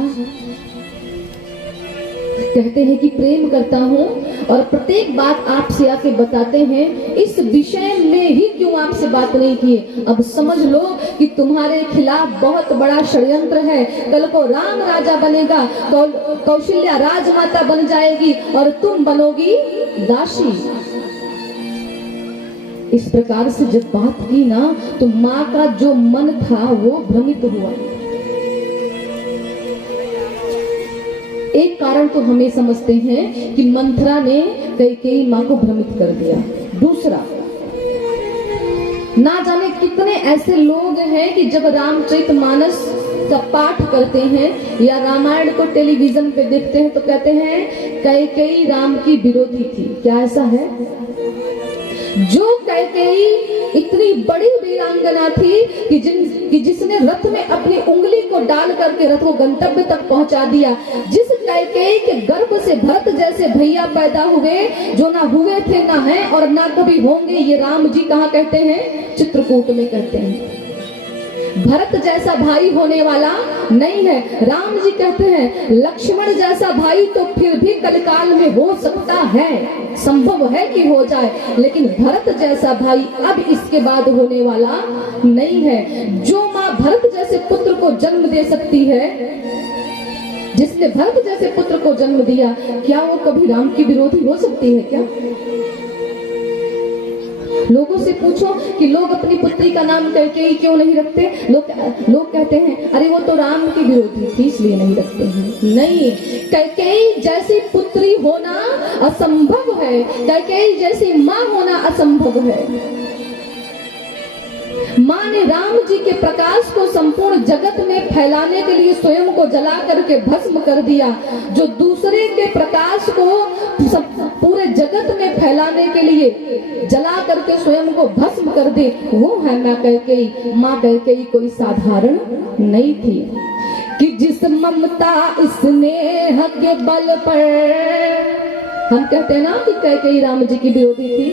कहते हैं कि प्रेम करता हूँ और प्रत्येक बात आपसे आके बताते हैं, इस विषय में ही क्यों आपसे बात नहीं की। अब समझ लो कि तुम्हारे खिलाफ बहुत बड़ा षड्यंत्र है। कल को राम राजा बनेगा, कौशल्या राजमाता बन जाएगी और तुम बनोगी दासी। इस प्रकार से जब बात की ना, तो माँ का जो मन था वो भ्रमित हुआ। एक कारण तो हमें समझते हैं कि मंथरा ने कैकेयी माँ को भ्रमित कर दिया। दूसरा, ना जाने कितने ऐसे लोग हैं कि जब रामचरितमानस का पाठ करते हैं या रामायण को टेलीविजन पे देखते हैं तो कहते हैं कैकेयी राम की विरोधी थी। क्या ऐसा है? जो कैकेयी इतनी बड़ी वीरांगना थी कि जिसने रथ में अपनी उंगली को डाल करके रथ को गंतव्य तक पहुंचा दिया। जिस कैकेयी के गर्भ से भरत जैसे भैया पैदा हुए, जो ना हुए थे ना हैं और ना कभी होंगे, ये राम जी कहाँ कहते हैं, चित्रकूट में कहते हैं। भरत जैसा भाई होने वाला नहीं है। राम जी कहते हैं लक्ष्मण जैसा भाई तो फिर भी कलकाल में हो सकता है, संभव है कि हो जाए, लेकिन भरत जैसा भाई अब इसके बाद होने वाला नहीं है। जो माँ भरत जैसे पुत्र को जन्म दे सकती है, जिसने भरत जैसे पुत्र को जन्म दिया, क्या वो कभी राम की विरोधी हो सकती है क्या? लोगों से पूछो कि लोग अपनी पुत्री का नाम कैकेयी क्यों नहीं रखते। लोग कहते हैं अरे वो तो राम की विरोधी थी इसलिए नहीं रखते हैं। नहीं, कैकेयी जैसी पुत्री होना असंभव है, कैकेयी जैसी माँ होना असंभव है। माँ ने राम जी के प्रकाश को संपूर्ण जगत में फैलाने के लिए स्वयं को जला करके भस्म कर दिया। जो दूसरे के प्रकाश को पूरे जगत में फैलाने के लिए जला करके स्वयं को भस्म कर दे, वो है माँ कैकेयी। माँ कैकेयी कोई साधारण नहीं थी कि जिस ममता स्नेह के बल पर, हम कहते हैं ना कि कैकेयी राम जी की विरोधी थी,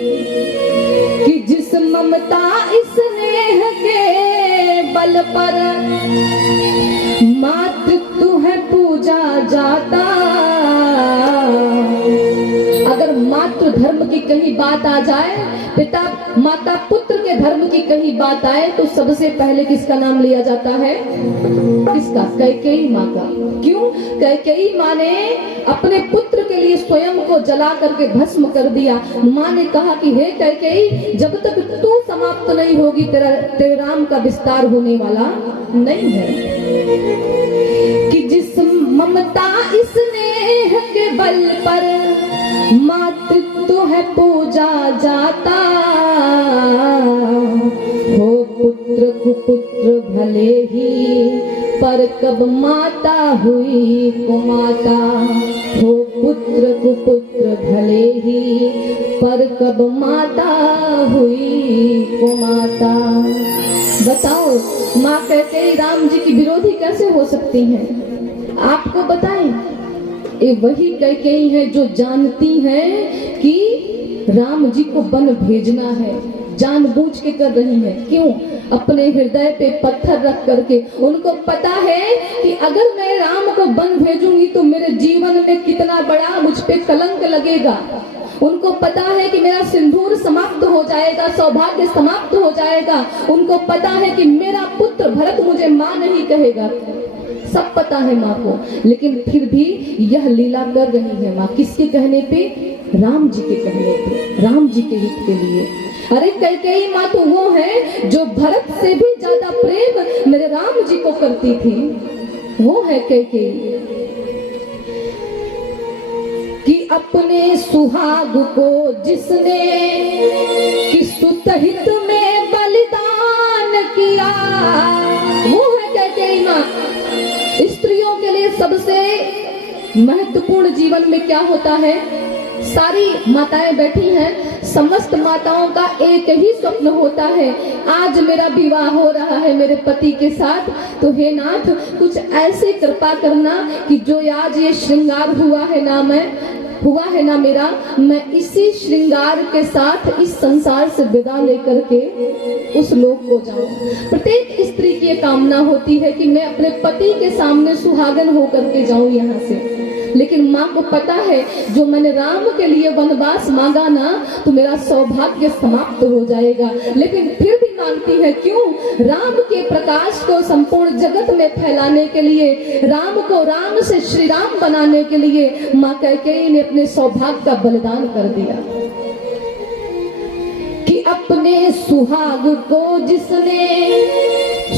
कि जिस ममता स्नेह के बल पर मातृत्व है पूजा जाता। अगर मातृ धर्म की कहीं बात आ जाए, पिता माता पुत्र के धर्म की कहीं बात आए, तो सबसे पहले किसका नाम लिया जाता है? किसका? कैकेयी माँ का। क्यों? कैकेयी माँ ने अपने पुत्र के लिए स्वयं को जला करके भस्म कर दिया। माँ ने कहा कि हे कैकेयी, जब तक तू समाप्त नहीं होगी तेरे राम का विस्तार होने वाला नहीं है। कि जिस ममता स्नेह के बल पर मातृत्व है पूजा जाता, हो पुत्र कुपुत्र भले ही पर कब माता हुई कुमाता, हो पुत्र कुपुत्र भले ही, पर कब माता हुई को माता। बताओ माँ कैकेयी राम जी की विरोधी कैसे हो सकती हैं? आपको बताएं, ये वही कैकेयी है जो जानती हैं कि राम जी को वन भेजना है, जानबूझ के कर रही है। क्यों? अपने हृदय पे पत्थर रख करके उनको पता है कि अगर मैं राम को वन भेजूंगी तो मेरे जीवन में कितना बड़ा मुझ पे कलंक लगेगा। उनको पता है कि मेरा सिंदूर समाप्त हो जाएगा, सौभाग्य समाप्त हो जाएगा। उनको पता है कि मेरा पुत्र भरत मुझे माँ नहीं कहेगा। सब पता है माँ को, लेकिन फिर भी यह लीला कर रही है माँ। किसके कहने पे? राम जी के कहने पे, राम जी के हित के लिए। अरे कैकेयी माँ तो वो है जो भरत से भी ज्यादा प्रेम मेरे राम जी को करती थी। वो है कैकेयी कि अपने सुहाग को जिसने कि सुतहित में बलिदान किया, वो है कैकेयी माँ। स्त्रियों के लिए सबसे महत्वपूर्ण जीवन में क्या होता है? सारी माताएं बैठी हैं, समस्त माताओं का एक ही स्वप्न होता है, आज मेरा विवाह हो रहा है मेरे पति के साथ, तो हे नाथ कुछ ऐसे कृपा करना कि जो आज ये श्रृंगार हुआ है ना मेरा, मैं इसी श्रृंगार के साथ इस संसार से विदा लेकर के उस लोक को जाऊं। प्रत्येक स्त्री की ये कामना होती है कि मैं अपने पति के सामने सुहागन होकर के जाऊं यहाँ से। लेकिन माँ को पता है जो मैंने राम के लिए वनवास मांगा ना तो मेरा सौभाग्य समाप्त हो जाएगा, लेकिन फिर भी मांगती है। क्यों? राम के प्रकाश को संपूर्ण जगत में फैलाने के लिए, राम को राम से श्री राम बनाने के लिए माँ कैकेयी ने अपने सौभाग्य का बलिदान कर दिया कि अपने सुहाग को जिसने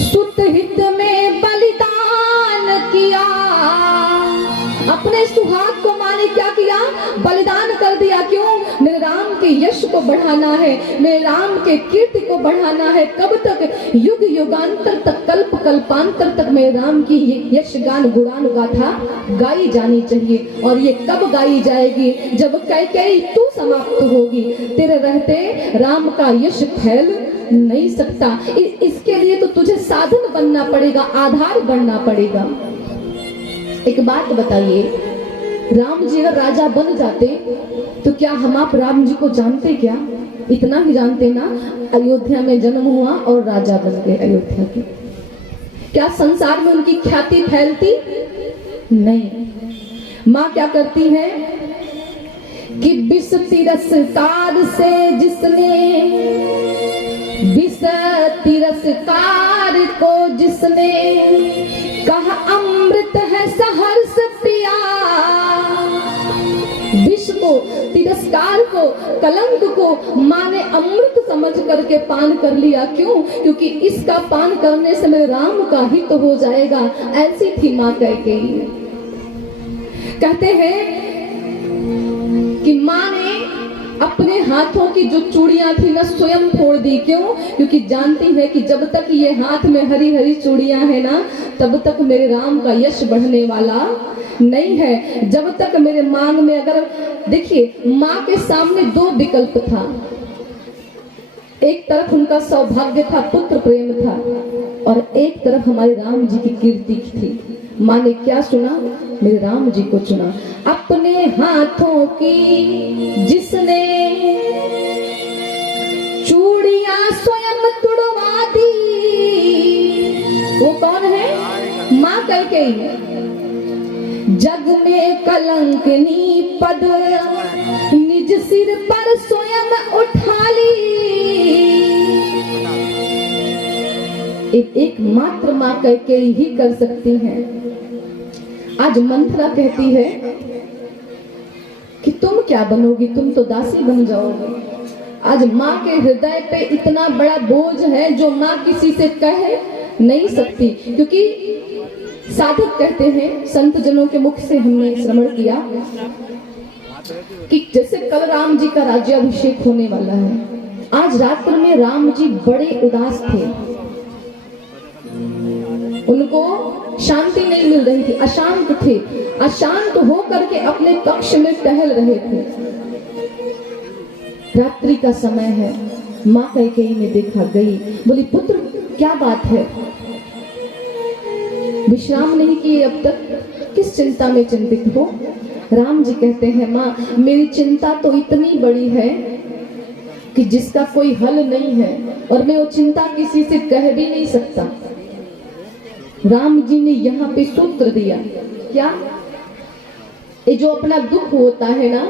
सुतहित में बलिदान किया, अपने सुहाग को माँ ने क्या किया? बलिदान कर दिया। क्यों? मेरे राम के यश को बढ़ाना है, मेरे राम के कीर्ति को बढ़ाना है। कब तक? युग युगांतर तक, कल्प कल्पांतर तक मेरे राम की यश गान गुणान गाथा गाई जानी चाहिए। और ये कब गाई जाएगी? जब कैकेयी तू समाप्त होगी। तेरे रहते राम का यश फैल नहीं सकता। इसके लिए तो तुझे साधन बनना पड़ेगा, आधार बनना पड़ेगा। एक बात बताइए, राम जी अगर राजा बन जाते तो क्या हम आप राम जी को जानते? क्या इतना ही जानते ना, अयोध्या में जन्म हुआ और राजा बन गए अयोध्या के। क्या संसार में उनकी ख्याति फैलती? नहीं। माँ क्या करती है कि विष तिरस्कार से जिसने, विष तिरस्कार को जिसने कहा अमृत है सहर्ष पिया, विष को, तिरस्कार को, कलंक को माँ ने अमृत समझ करके पान कर लिया। क्यों? क्योंकि इसका पान करने से मेरे राम का हित तो हो जाएगा। ऐसी थी माँ कैकेयी। कहते हैं कि माँ ने अपने हाथों की जो चूड़ियां थी ना स्वयं फोड़ दी। क्यों? क्योंकि जानती है कि जब तक ये हाथ में हरी हरी चूड़ियां है ना तब तक मेरे राम का यश बढ़ने वाला नहीं है। जब तक मेरे मांग में, अगर देखिए माँ के सामने दो विकल्प था, एक तरफ उनका सौभाग्य था, पुत्र प्रेम था, और एक तरफ हमारे राम जी की कीर्ति थी। माँ ने क्या चुना? मेरे राम जी को चुना। अपने हाथों की जिसने चूड़ियां स्वयं तुड़वा दी, वो कौन है? माँ कैकेयी। जग में कलंकनी पद निज सिर पर स्वयं उठा ली। एकमात्र माँ कैकेयी ही कर सकती हैं। आज मंथरा कहती है कि तुम क्या बनोगी, तुम तो दासी बन जाओगे। आज माँ के हृदय पे इतना बड़ा बोझ है जो माँ किसी से कह नहीं सकती, क्योंकि साधक कहते हैं, संत जनों के मुख से हमने श्रवण किया कि जैसे कल राम जी का राज्याभिषेक होने वाला है, आज रात्र में राम जी बड़े उदास थे। उनको शांति नहीं मिल रही थी, अशांत थे, अशांत होकर के अपने कक्ष में टहल रहे थे। रात्रि का समय है, माँ कैकेयी ने देखा, गई, बोली पुत्र क्या बात है, विश्राम नहीं किए अब तक, किस चिंता में चिंतित हो? राम जी कहते हैं माँ मेरी चिंता तो इतनी बड़ी है कि जिसका कोई हल नहीं है और मैं वो चिंता किसी से कह भी नहीं सकता। राम जी ने यहाँ पे सूत्र दिया, क्या? ये जो अपना दुख होता है ना,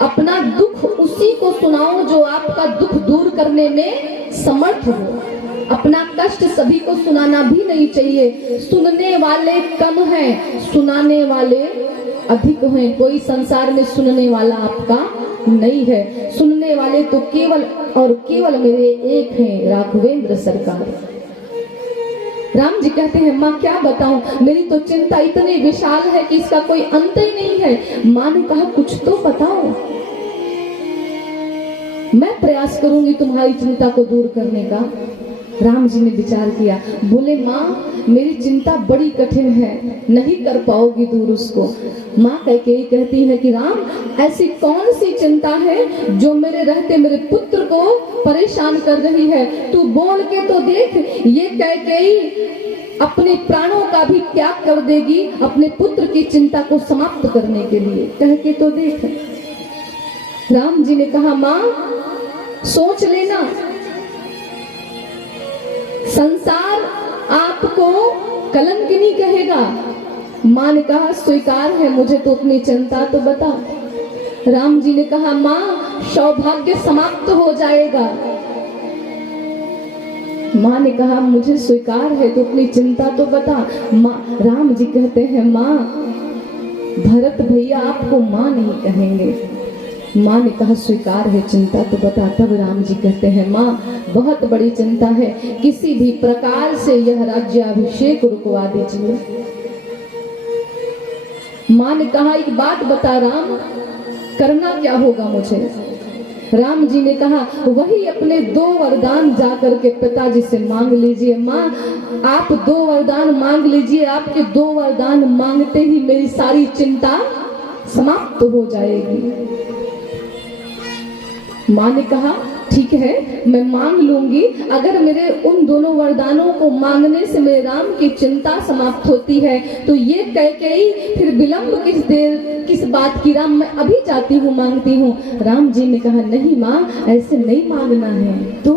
अपना दुख उसी को सुनाओ जो आपका दुख दूर करने में समर्थ हो। अपना कष्ट सभी को सुनाना भी नहीं चाहिए। सुनने वाले कम हैं, सुनाने वाले अधिक हैं। कोई संसार में सुनने वाला आपका नहीं है। सुनने वाले तो केवल और केवल मेरे एक हैं, राघवेंद्र सरकार। राम जी कहते हैं माँ क्या बताऊं, मेरी तो चिंता इतनी विशाल है कि इसका कोई अंत ही नहीं है। माँ ने कहा कुछ तो बताओ, मैं प्रयास करूंगी तुम्हारी चिंता को दूर करने का। राम जी ने विचार किया, बोले माँ मेरी चिंता बड़ी कठिन है, नहीं कर पाओगी दूर उसको। माँ कैकेयी कहती है कि राम ऐसी कौन सी चिंता है जो मेरे रहते मेरे पुत्र को परेशान कर रही है? तू बोल के तो देख, ये कैकेयी अपने प्राणों का भी त्याग कर देगी अपने पुत्र की चिंता को समाप्त करने के लिए, कह के तो देख। राम जी ने कहा माँ सोच लेना, संसार आपको कलंकिनी कहेगा। माँ ने कहा स्वीकार है, मुझे तो अपनी चिंता तो बता। राम जी ने कहा माँ सौभाग्य समाप्त हो जाएगा। माँ ने कहा मुझे स्वीकार है, तो अपनी चिंता तो बता। माँ राम जी कहते हैं माँ भरत भैया आपको माँ नहीं कहेंगे। माँ ने कहा स्वीकार है, चिंता तो बता। तब राम जी कहते हैं माँ बहुत बड़ी चिंता है, किसी भी प्रकार से यह राज्याभिषेक रुकवा दीजिए। माँ ने कहा एक बात बता राम, करना क्या होगा मुझे? राम जी ने कहा वही अपने 2 वरदान जाकर के पिताजी से मांग लीजिए। माँ आप 2 वरदान मांग लीजिए, आपके 2 वरदान मांगते ही मेरी सारी चिंता समाप्त हो जाएगी। माँ ने कहा ठीक है मैं मांग लूंगी, अगर मेरे उन दोनों वरदानों को मांगने से मेरे राम की चिंता समाप्त होती है तो ये कैकेयी फिर विलंब किस देर किस बात की? राम मैं अभी जाती हूँ, मांगती हूँ। राम जी ने कहा नहीं माँ ऐसे नहीं मांगना है, तो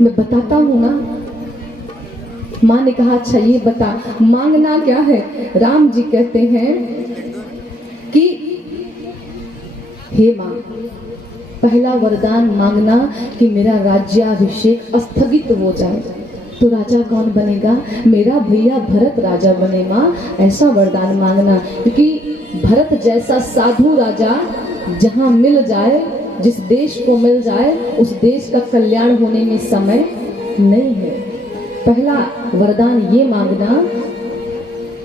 मैं बताता हूँ ना। माँ ने कहा अच्छा ये बता मांगना क्या है? राम जी कहते हैं कि हे माँ पहला वरदान मांगना कि मेरा राज्याभिषेक स्थगित हो जाए। तो राजा कौन बनेगा? मेरा भैया भरत राजा बने। माँ ऐसा वरदान मांगना, क्योंकि भरत जैसा साधु राजा जहाँ मिल जाए, जिस देश को मिल जाए उस देश का कल्याण होने में समय नहीं है। पहला वरदान ये मांगना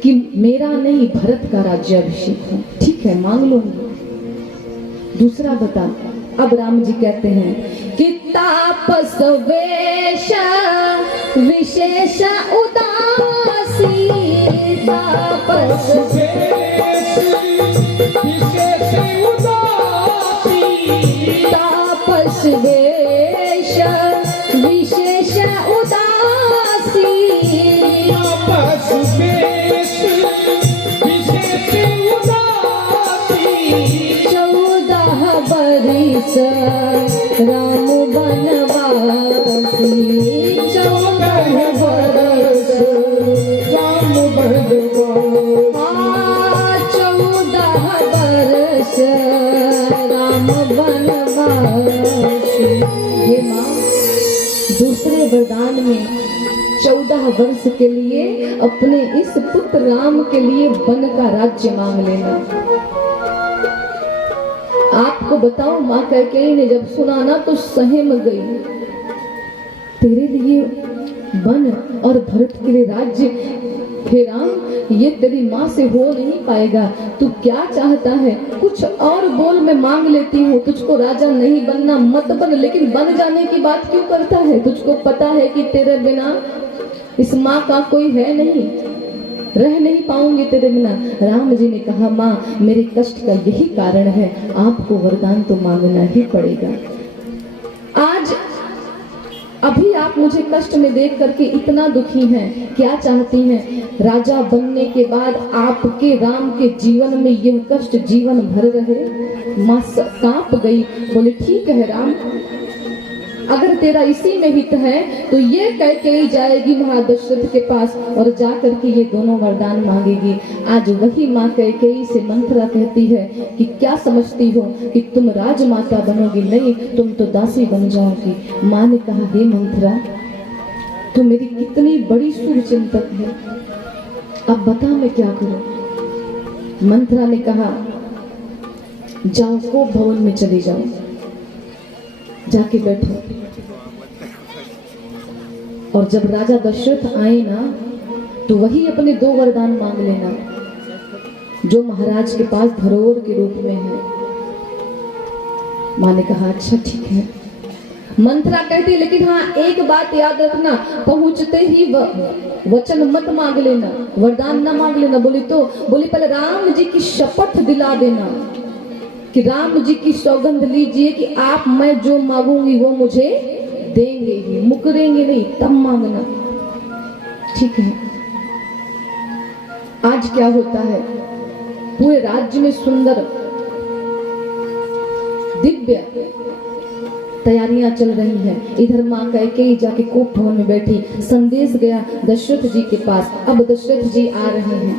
कि मेरा नहीं भरत का राज्याभिषेक हो। ठीक है मांग लूंगी। दूसरा बता। अब राम जी कहते हैं कि तापस वेश विशेष उदासी, तापस वेश विशेष उदासी, तापस वेश विशेष उदासी, तापस वेश विशेष उदासी, 14 बरिस राम बनवासी, 14 बरस राम बनवासी, 14 बरस राम बनवासी। ये माँ दूसरे वरदान में 14 वर्ष के लिए अपने इस पुत्र राम के लिए वन का राज्य मांग लेना। आपको बताओ माँ कैकेयी ने जब सुना ना तो सहम गई। तेरे लिए वन और भरत के लिए राज्य, हे राम ये तेरी माँ से हो नहीं पाएगा। तू क्या चाहता है? कुछ और बोल, मैं मांग लेती हूँ। तुझको राजा नहीं बनना मत बन, लेकिन बन जाने की बात क्यों करता है? तुझको पता है कि तेरे बिना इस माँ का कोई है नहीं। रह नहीं पाऊंगी तेरे बिना। राम जी ने कहा माँ मेरे कष्ट का यही कारण है, आपको वरदान तो मांगना ही पड़ेगा। आज अभी आप मुझे कष्ट में देख करके इतना दुखी हैं, क्या चाहती हैं? राजा बनने के बाद आपके राम के जीवन में यह कष्ट जीवन भर रहे। माँ कांप गई, बोले ठीक है राम, अगर तेरा इसी में हित है तो ये कह के ही जाएगी महादशरथ के पास और जा करके ये दोनों वरदान मांगेगी। आज वही माँ कैकेयी से मंथरा कहती है कि क्या समझती हो कि तुम राजमाता बनोगी? नहीं, तुम तो दासी बन जाओगी। माँ ने कहा हे मंथरा, तू मेरी कितनी बड़ी शुभ चिंतक है, अब बता मैं क्या करूं? मंथरा ने कहा जाओ को भवन में चली जाओ, जाके बैठो और जब राजा दशरथ आए ना तो वही अपने 2 वरदान मांग लेना जो महाराज के पास धरोहर के रूप में है। माँ ने कहा अच्छा ठीक है। मंथरा कहती लेकिन हाँ एक बात याद रखना, पहुंचते ही वचन मत मांग लेना, वरदान न मांग लेना। बोली पहले राम जी की शपथ दिला देना कि राम जी की सौगंध लीजिए कि आप मैं जो मांगूंगी वो मुझे देंगे ही, मुकरेंगे नहीं, तब मांगना। ठीक है। आज क्या होता है, पूरे राज्य में सुंदर दिव्य तैयारियां चल रही हैं। इधर माँ कैकेयी जाके कोप भवन में बैठी, संदेश गया दशरथ जी के पास, अब दशरथ जी आ रहे हैं।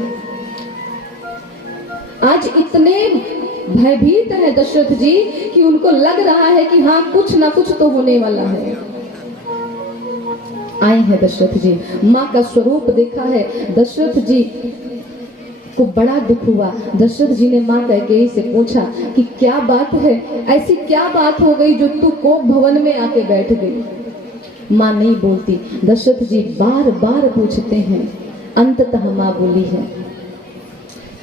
आज इतने भयभीत है दशरथ जी कि उनको लग रहा है कि हाँ कुछ ना कुछ तो होने वाला है। आए हैं दशरथ जी, माँ का स्वरूप देखा है। दशरथ जी को बड़ा दुख हुआ। दशरथ जी ने माँ कैकेयी से पूछा कि क्या बात है, ऐसी क्या बात हो गई जो तू कोप भवन में आके बैठ गई? माँ नहीं बोलती। दशरथ जी बार बार पूछते हैं, अंततः माँ बोली है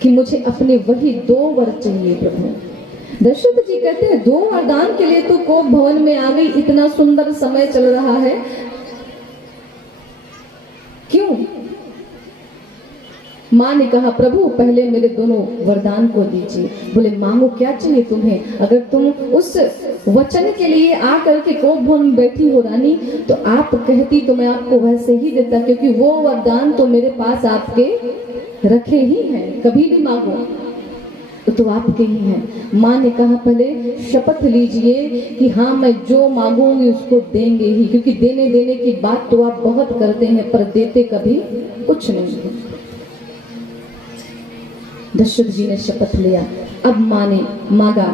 कि मुझे अपने वही 2 वर चाहिए प्रभु। दशरथ जी कहते हैं 2 वरदान के लिए तू कोप भवन में आ गई, इतना सुंदर समय चल रहा है, क्यों? माँ ने कहा प्रभु पहले मेरे दोनों वरदान को दीजिए। बोले मांगो क्या चाहिए तुम्हें? अगर तुम उस वचन के लिए आकर के कोप भवन में बैठी हो रानी तो आप कहती तो मैं आपको वैसे ही देता, क्योंकि वो वरदान तो मेरे पास आपके रखे ही हैं, कभी भी मांगो तो आपके ही हैं। माँ ने कहा पहले शपथ लीजिए कि हाँ मैं जो मांगूंगी उसको देंगे ही, क्योंकि देने देने की बात तो आप बहुत करते हैं पर देते कभी कुछ नहीं। दशरथ जी ने शपथ लिया। अब माँ ने मांगा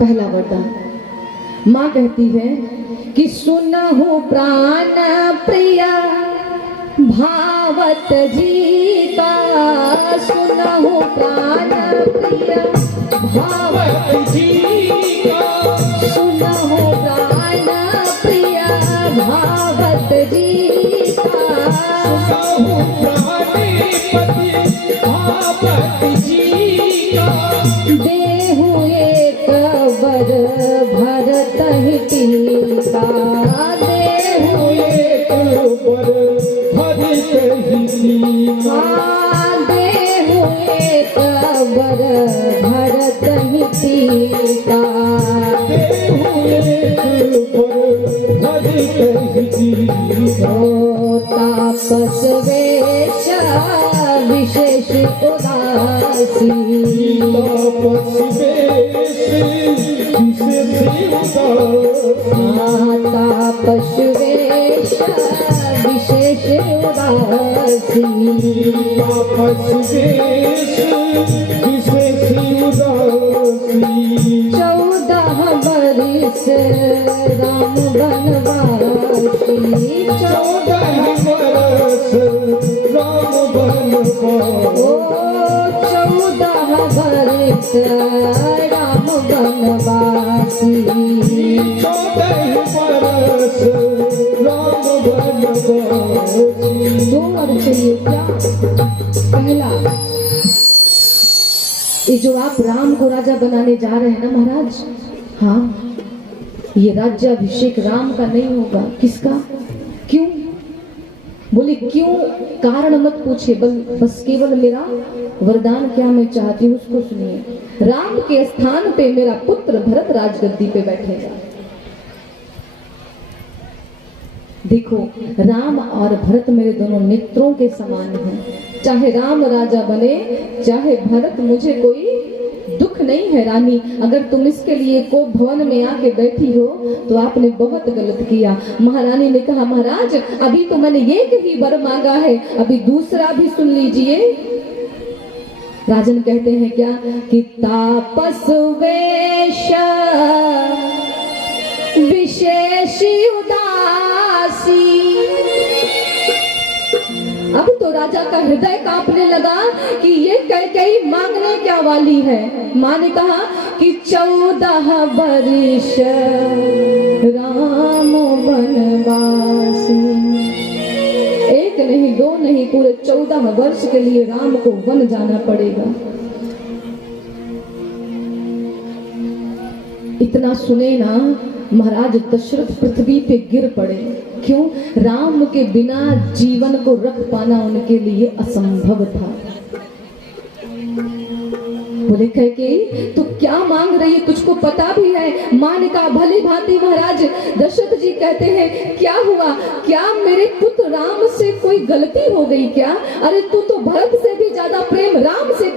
पहला वरदान। माँ कहती है कि सुनहु प्राण प्रिया भावत जी का, सुनहु प्राण प्रिया भावत जी का, सुनहु प्राण प्रिया भावत जी का, सुनहु प्राण भावत जी का, देहु एक वर भरत ही टीका, देहु एक वर देहु एक वर भरत ही टीका, देहु एक वर भरत ही टीका, तापस वेश विशेष उदासी, तापस वेश विशेष उदासी, तापस वेश विशेष उदासी, 14 बरिस राम बनवासी, 14 बरस राम बनवासी, 14 बरिस राम बनवासी, 14 बरस राम बनवासी। 2 वर चाहिए क्या? पहला, ये जो आप राम को राजा बनाने जा रहे हैं ना महाराज, हाँ ये राज्याभिषेक राम का नहीं होगा, किसका? क्यों? बोले क्यों, कारण मत पूछे, बस केवल मेरा वरदान क्या मैं चाहती हूँ उसको सुनिए। राम के स्थान पे मेरा पुत्र भरत राजगद्दी पे बैठेगा। देखो, राम और भरत मेरे दोनों नेत्रों के समान हैं। चाहे राम राजा बने चाहे भरत, मुझे कोई दुख नहीं है रानी। अगर तुम इसके लिए को भवन में आके बैठी हो तो आपने बहुत गलत किया। महारानी ने कहा, महाराज अभी तो मैंने एक ही वर मांगा है, अभी दूसरा भी सुन लीजिए। राजन कहते हैं क्या कि तापस वेश विशेषी उदासी। अब तो राजा का हृदय कांपने लगा कि ये कैकेयी मांगने क्या वाली है। माँ ने कहा कि 14 वर्ष राम वनवासी। एक नहीं दो नहीं, पूरे 14 वर्ष के लिए राम को वन जाना पड़ेगा। इतना सुने ना महाराज दशरथ पृथ्वी पे गिर पड़े। क्यों? राम के बिना जीवन को रख पाना उनके लिए असंभव था। बोले कैकेयी तो क्या मांग रही है, तुझको पता भी है? माँ ने कहा, भली भांति महाराज। दशरथ जी कहते हैं, क्या हुआ? क्या मेरे पुत्र राम से कोई गलती हो गई क्या? अरे तू तो भरत से भी ज्यादा प्रेम राम से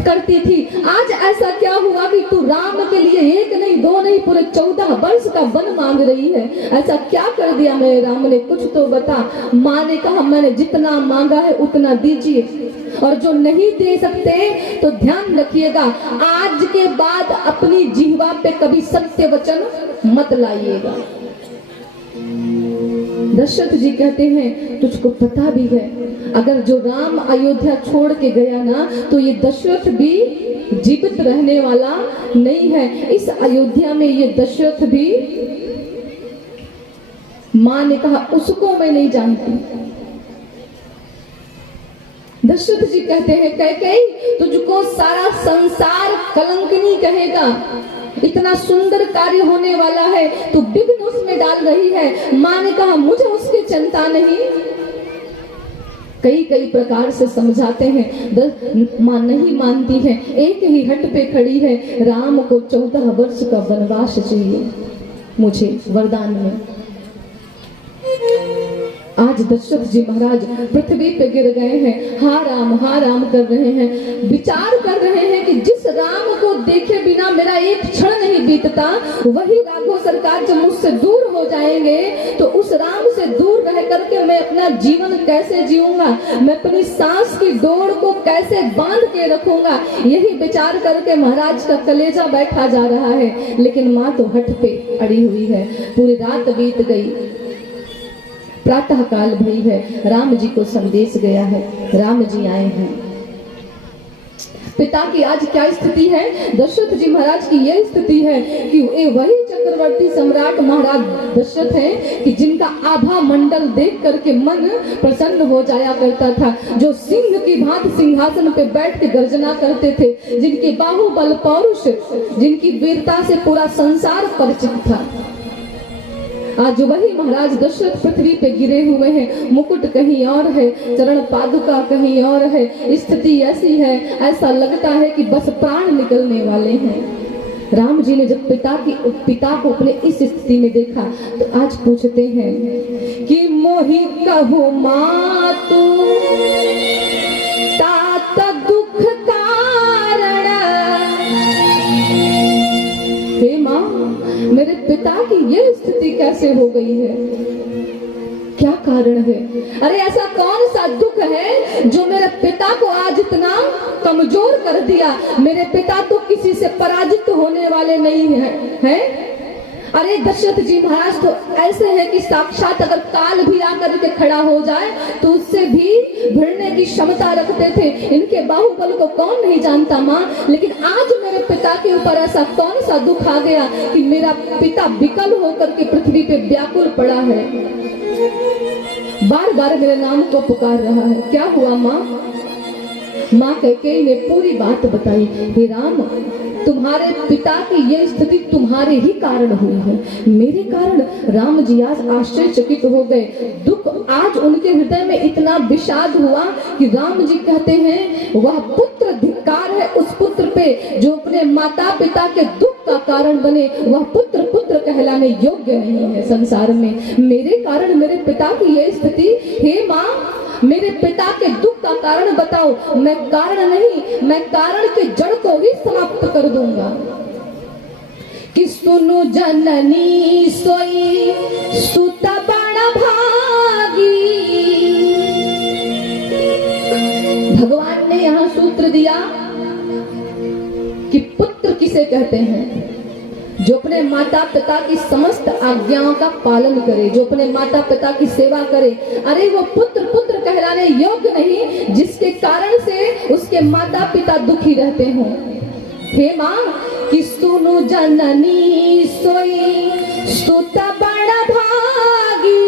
करती थी। आज ऐसा क्या हुआ कि तू राम के लिए एक नहीं दो नहीं, पूरे 14 वर्ष का वन मांग रही है? ऐसा क्या कर दिया मेरे राम ने, कुछ तो बता। माँ ने कहा, मैंने जितना मांगा है उतना दीजिए, और जो नहीं दे सकते तो ध्यान रखिएगा, आज के बाद अपनी जिह्वा पे कभी सत्य वचन मत लाइएगा। दशरथ जी कहते हैं, तुझको पता भी है अगर जो राम अयोध्या छोड़ के गया ना तो ये दशरथ भी जीवित रहने वाला नहीं है। इस अयोध्या में ये दशरथ भी, माँ ने कहा, उसको मैं नहीं जानती। दशरथ जी कहते हैं, कैकेयी तुझको सारा संसार कलंकिनी कहेगा, इतना सुंदर कार्य होने वाला है, तू विघ्न उसमें डाल रही है। माँ ने कहा, मुझे उसकी चिंता नहीं। कई प्रकार से समझाते हैं, माँ नहीं मानती है, एक ही हट पे खड़ी है। राम को 14 वर्ष का वनवास चाहिए मुझे वरदान में। आज दशरथ जी महाराज पृथ्वी पे गिर गए हैं, हाँ राम कर रहे हैं, विचार कर रहे हैं कि जिस राम को देखे बिना मेरा एक क्षण नहीं बीतता, वही राघव सरकार जब मुझसे दूर हो जाएंगे तो उस राम से दूर रह करके मैं अपना जीवन कैसे जीऊंगा, मैं अपनी सांस की डोर को कैसे बांध के रखूंगा। यही विचार करके महाराज का कलेजा बैठा जा रहा है। लेकिन माँ तो हट पे अड़ी हुई है। पूरी रात बीत गई, प्रातः काल भई है, राम जी को संदेश गया है, राम जी आए हैं। पिता की आज क्या स्थिति है? दशरथ जी महाराज की यह स्थिति है कि वही चक्रवर्ती सम्राट महाराज दशरथ हैं कि जिनका आभा मंडल देख करके मन प्रसन्न हो जाया करता था, जो सिंह की भांति सिंहासन पे बैठ के गर्जना करते थे, जिनके बाहुबल पौरुष, जिनकी वीरता से पूरा संसार परिचित था। आज वही महाराज दशरथ पृथ्वी पे गिरे हुए हैं। मुकुट कहीं और है, चरण पादुका कहीं और है, स्थिति ऐसी है, ऐसा लगता है कि बस प्राण निकलने वाले हैं। राम जी ने जब पिता को अपने इस स्थिति में देखा तो आज पूछते हैं कि मोहि कहु मातु तात दुख कारण। हे माँ, मेरे पिता की ये स्थिति कैसे हो गई है, क्या कारण है? अरे ऐसा कौन सा दुख है जो मेरे पिता को आज इतना कमजोर कर दिया? मेरे पिता तो किसी से पराजित होने वाले नहीं हैं? अरे दशरथ जी महाराज तो ऐसे हैं कि साक्षात अगर काल भी आकर के खड़ा हो जाए तो उससे भी भिड़ने की क्षमता रखते थे। इनके बाहुबल को कौन नहीं जानता माँ, लेकिन आज मेरे पिता के ऊपर ऐसा कौन सा दुख आ गया कि मेरा पिता विकल होकर के पृथ्वी पे व्याकुल पड़ा है, बार बार मेरे नाम को पुकार रहा है। क्या हुआ माँ? माँ कैकेयी ने पूरी बात बताई। हे राम, तुम्हारे पिता की ये स्थिति तुम्हारे ही कारण हुई है, मेरे कारण। राम जी आज आश्चर्यचकित हो गए। दुख आज उनके हृदय में इतना विषाद हुआ कि राम जी कहते हैं वह पुत्र धिक्कार है उस पुत्र पे जो अपने माता पिता के दुख का कारण बने। वह पुत्र पुत्र कहलाने योग्य नहीं है संसार में। मेरे कारण मेरे पिता की ये स्थिति, हे माँ मेरे पिता के दुख का कारण बताओ। मैं कारण नहीं, मैं कारण के जड़ को ही समाप्त कर दूंगा। कि सुनु जननी सोई सुत बड़ भागी। भगवान ने यहाँ सूत्र दिया कि पुत्र किसे कहते हैं, जो अपने माता पिता की समस्त आज्ञाओं का पालन करे, जो अपने माता पिता की सेवा करे। अरे वो पुत्र पुत्र कहलाने योग्य नहीं जिसके कारण से उसके माता पिता दुखी रहते हों। हे माँ कि सुनु जननी सोई सुत बड़ भागी।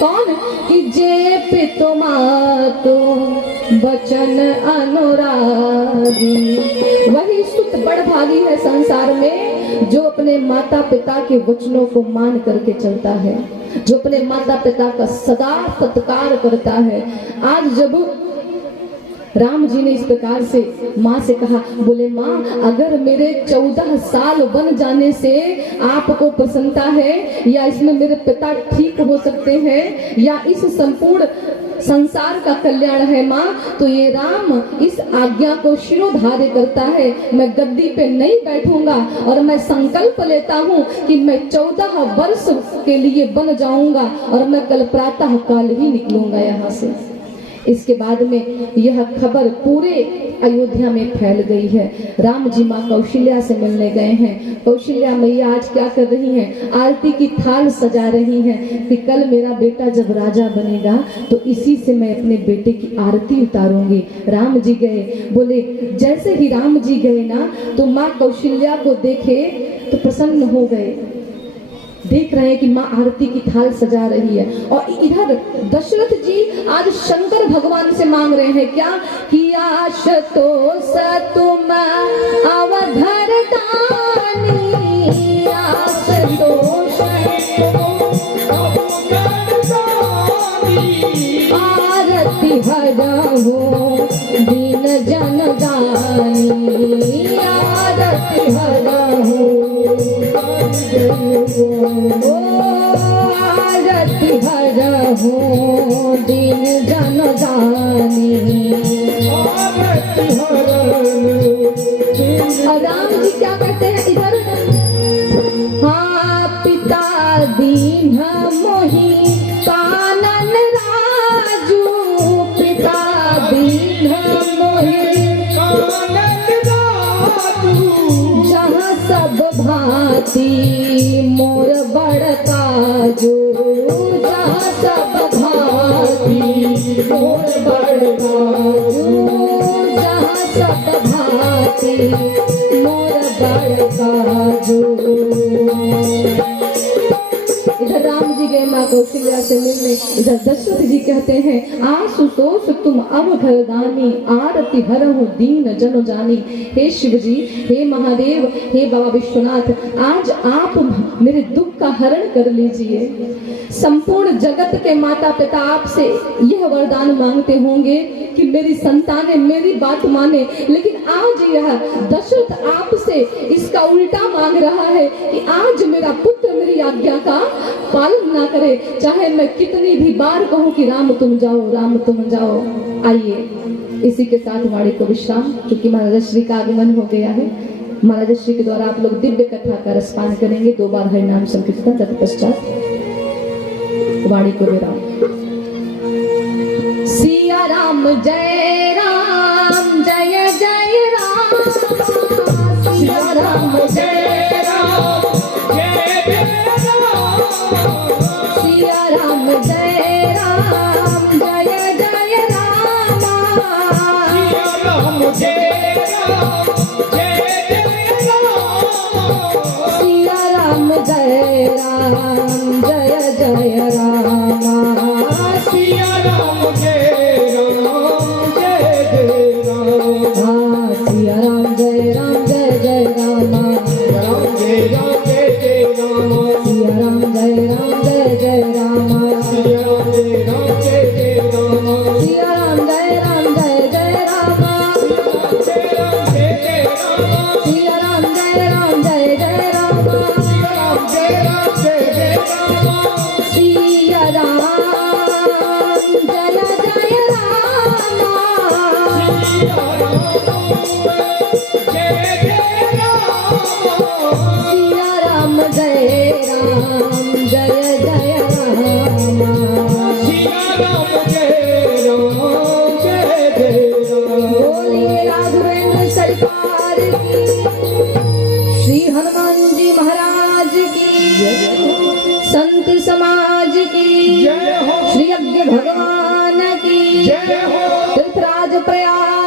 कौन कि जे पितु मातु बचन अनुरागी। वही सुत बड़ भागी है संसार में जो अपने माता पिता के वचनों को मान करके चलता है, जो अपने माता पिता का सदा सत्कार करता है। आज जब राम जी ने इस प्रकार से माँ से कहा, बोले माँ अगर मेरे 14 साल बन जाने से आपको प्रसन्नता है, या इसमें मेरे पिता ठीक हो सकते हैं, या इस संपूर्ण संसार का कल्याण है माँ, तो ये राम इस आज्ञा को शिरोधार्य करता है। मैं गद्दी पे नहीं बैठूंगा और मैं संकल्प लेता हूँ कि मैं 14 वर्ष के लिए बन जाऊंगा और मैं कल प्रातः काल ही निकलूंगा यहाँ से। इसके बाद में यह खबर पूरे अयोध्या में फैल गई है। राम जी माँ कौशल्या से मिलने गए हैं। कौशल्या मैया आज क्या कर रही हैं? आरती की थाल सजा रही हैं कि कल मेरा बेटा जब राजा बनेगा तो इसी से मैं अपने बेटे की आरती उतारूंगी। राम जी गए, बोले जैसे ही राम जी गए ना तो माँ कौशल्या को देखे तो प्रसन्न हो गए। देख रहे हैं कि माँ आरती की थाल सजा रही है। और इधर दशरथ जी आज शंकर भगवान से मांग रहे हैं क्या कि आश तो तुम अवधर दानी। आश तो आरती हरहु दीन जन जानी। आरती हरहु आरती हरहु दीन जन जानी। और राम जी क्या कहते हैं इधर? हाँ पिता दीन मोहि कानन राजू। पिता दीन मोहि जहाँ सब भांति मोर बड़काजू। जहाँ सब भांति मोर बड़काजू। जहाँ सब भांति मोर बड़काजू। इधर राम जी गए माँ कौशल्या से मिलने। इधर दशरथ जी कहते हैं आशुतोष तुम अवघरदानी। आरती हरहु दीन जन जानी। हे शिव जी, हे महादेव, हे बाबा विश्वनाथ, आज आप मेरे दुख का हरण कर लीजिए। संपूर्ण जगत के माता पिता आपसे यह वरदान मांगते होंगे कि मेरी संतानें मेरी बात माने, लेकिन आज यह दशरथ आपसे इसका उल्टा मांग रहा है कि आज मेरा पुत्र मेरी आज्ञा का पालन ना करे, चाहे मैं कितनी भी बार कहूँ कि राम तुम जाओ, राम तुम जाओ। आइए इसी के साथ वाणी को विश्राम, क्योंकि महाराज श्री का आगमन हो गया है। महाराज श्री के द्वारा आप लोग दिव्य कथा का रसपान करेंगे। 2 बार हरि नाम संकीर्तन, तत्पश्चात वाणी को विराम। सिया राम जय राम, जय जय राम। सिया राम जय राम, जय जय राम। सिया राम जय राम, जय जय राम। सिया राम जय राम, जय जय राम। सिया राम जय राम, जय जय राम। सिया राम जय राम, जय जय राम। हाँ सिया राम जय राम, जय जय सिया राम जय जय रामा सिया राम जय जय रामा बोलिए राघवेंद्र सरकार की श्री हनुमान जी महाराज की संत समाज की श्री यज्ञ भगवान की तीर्थराज प्रयाग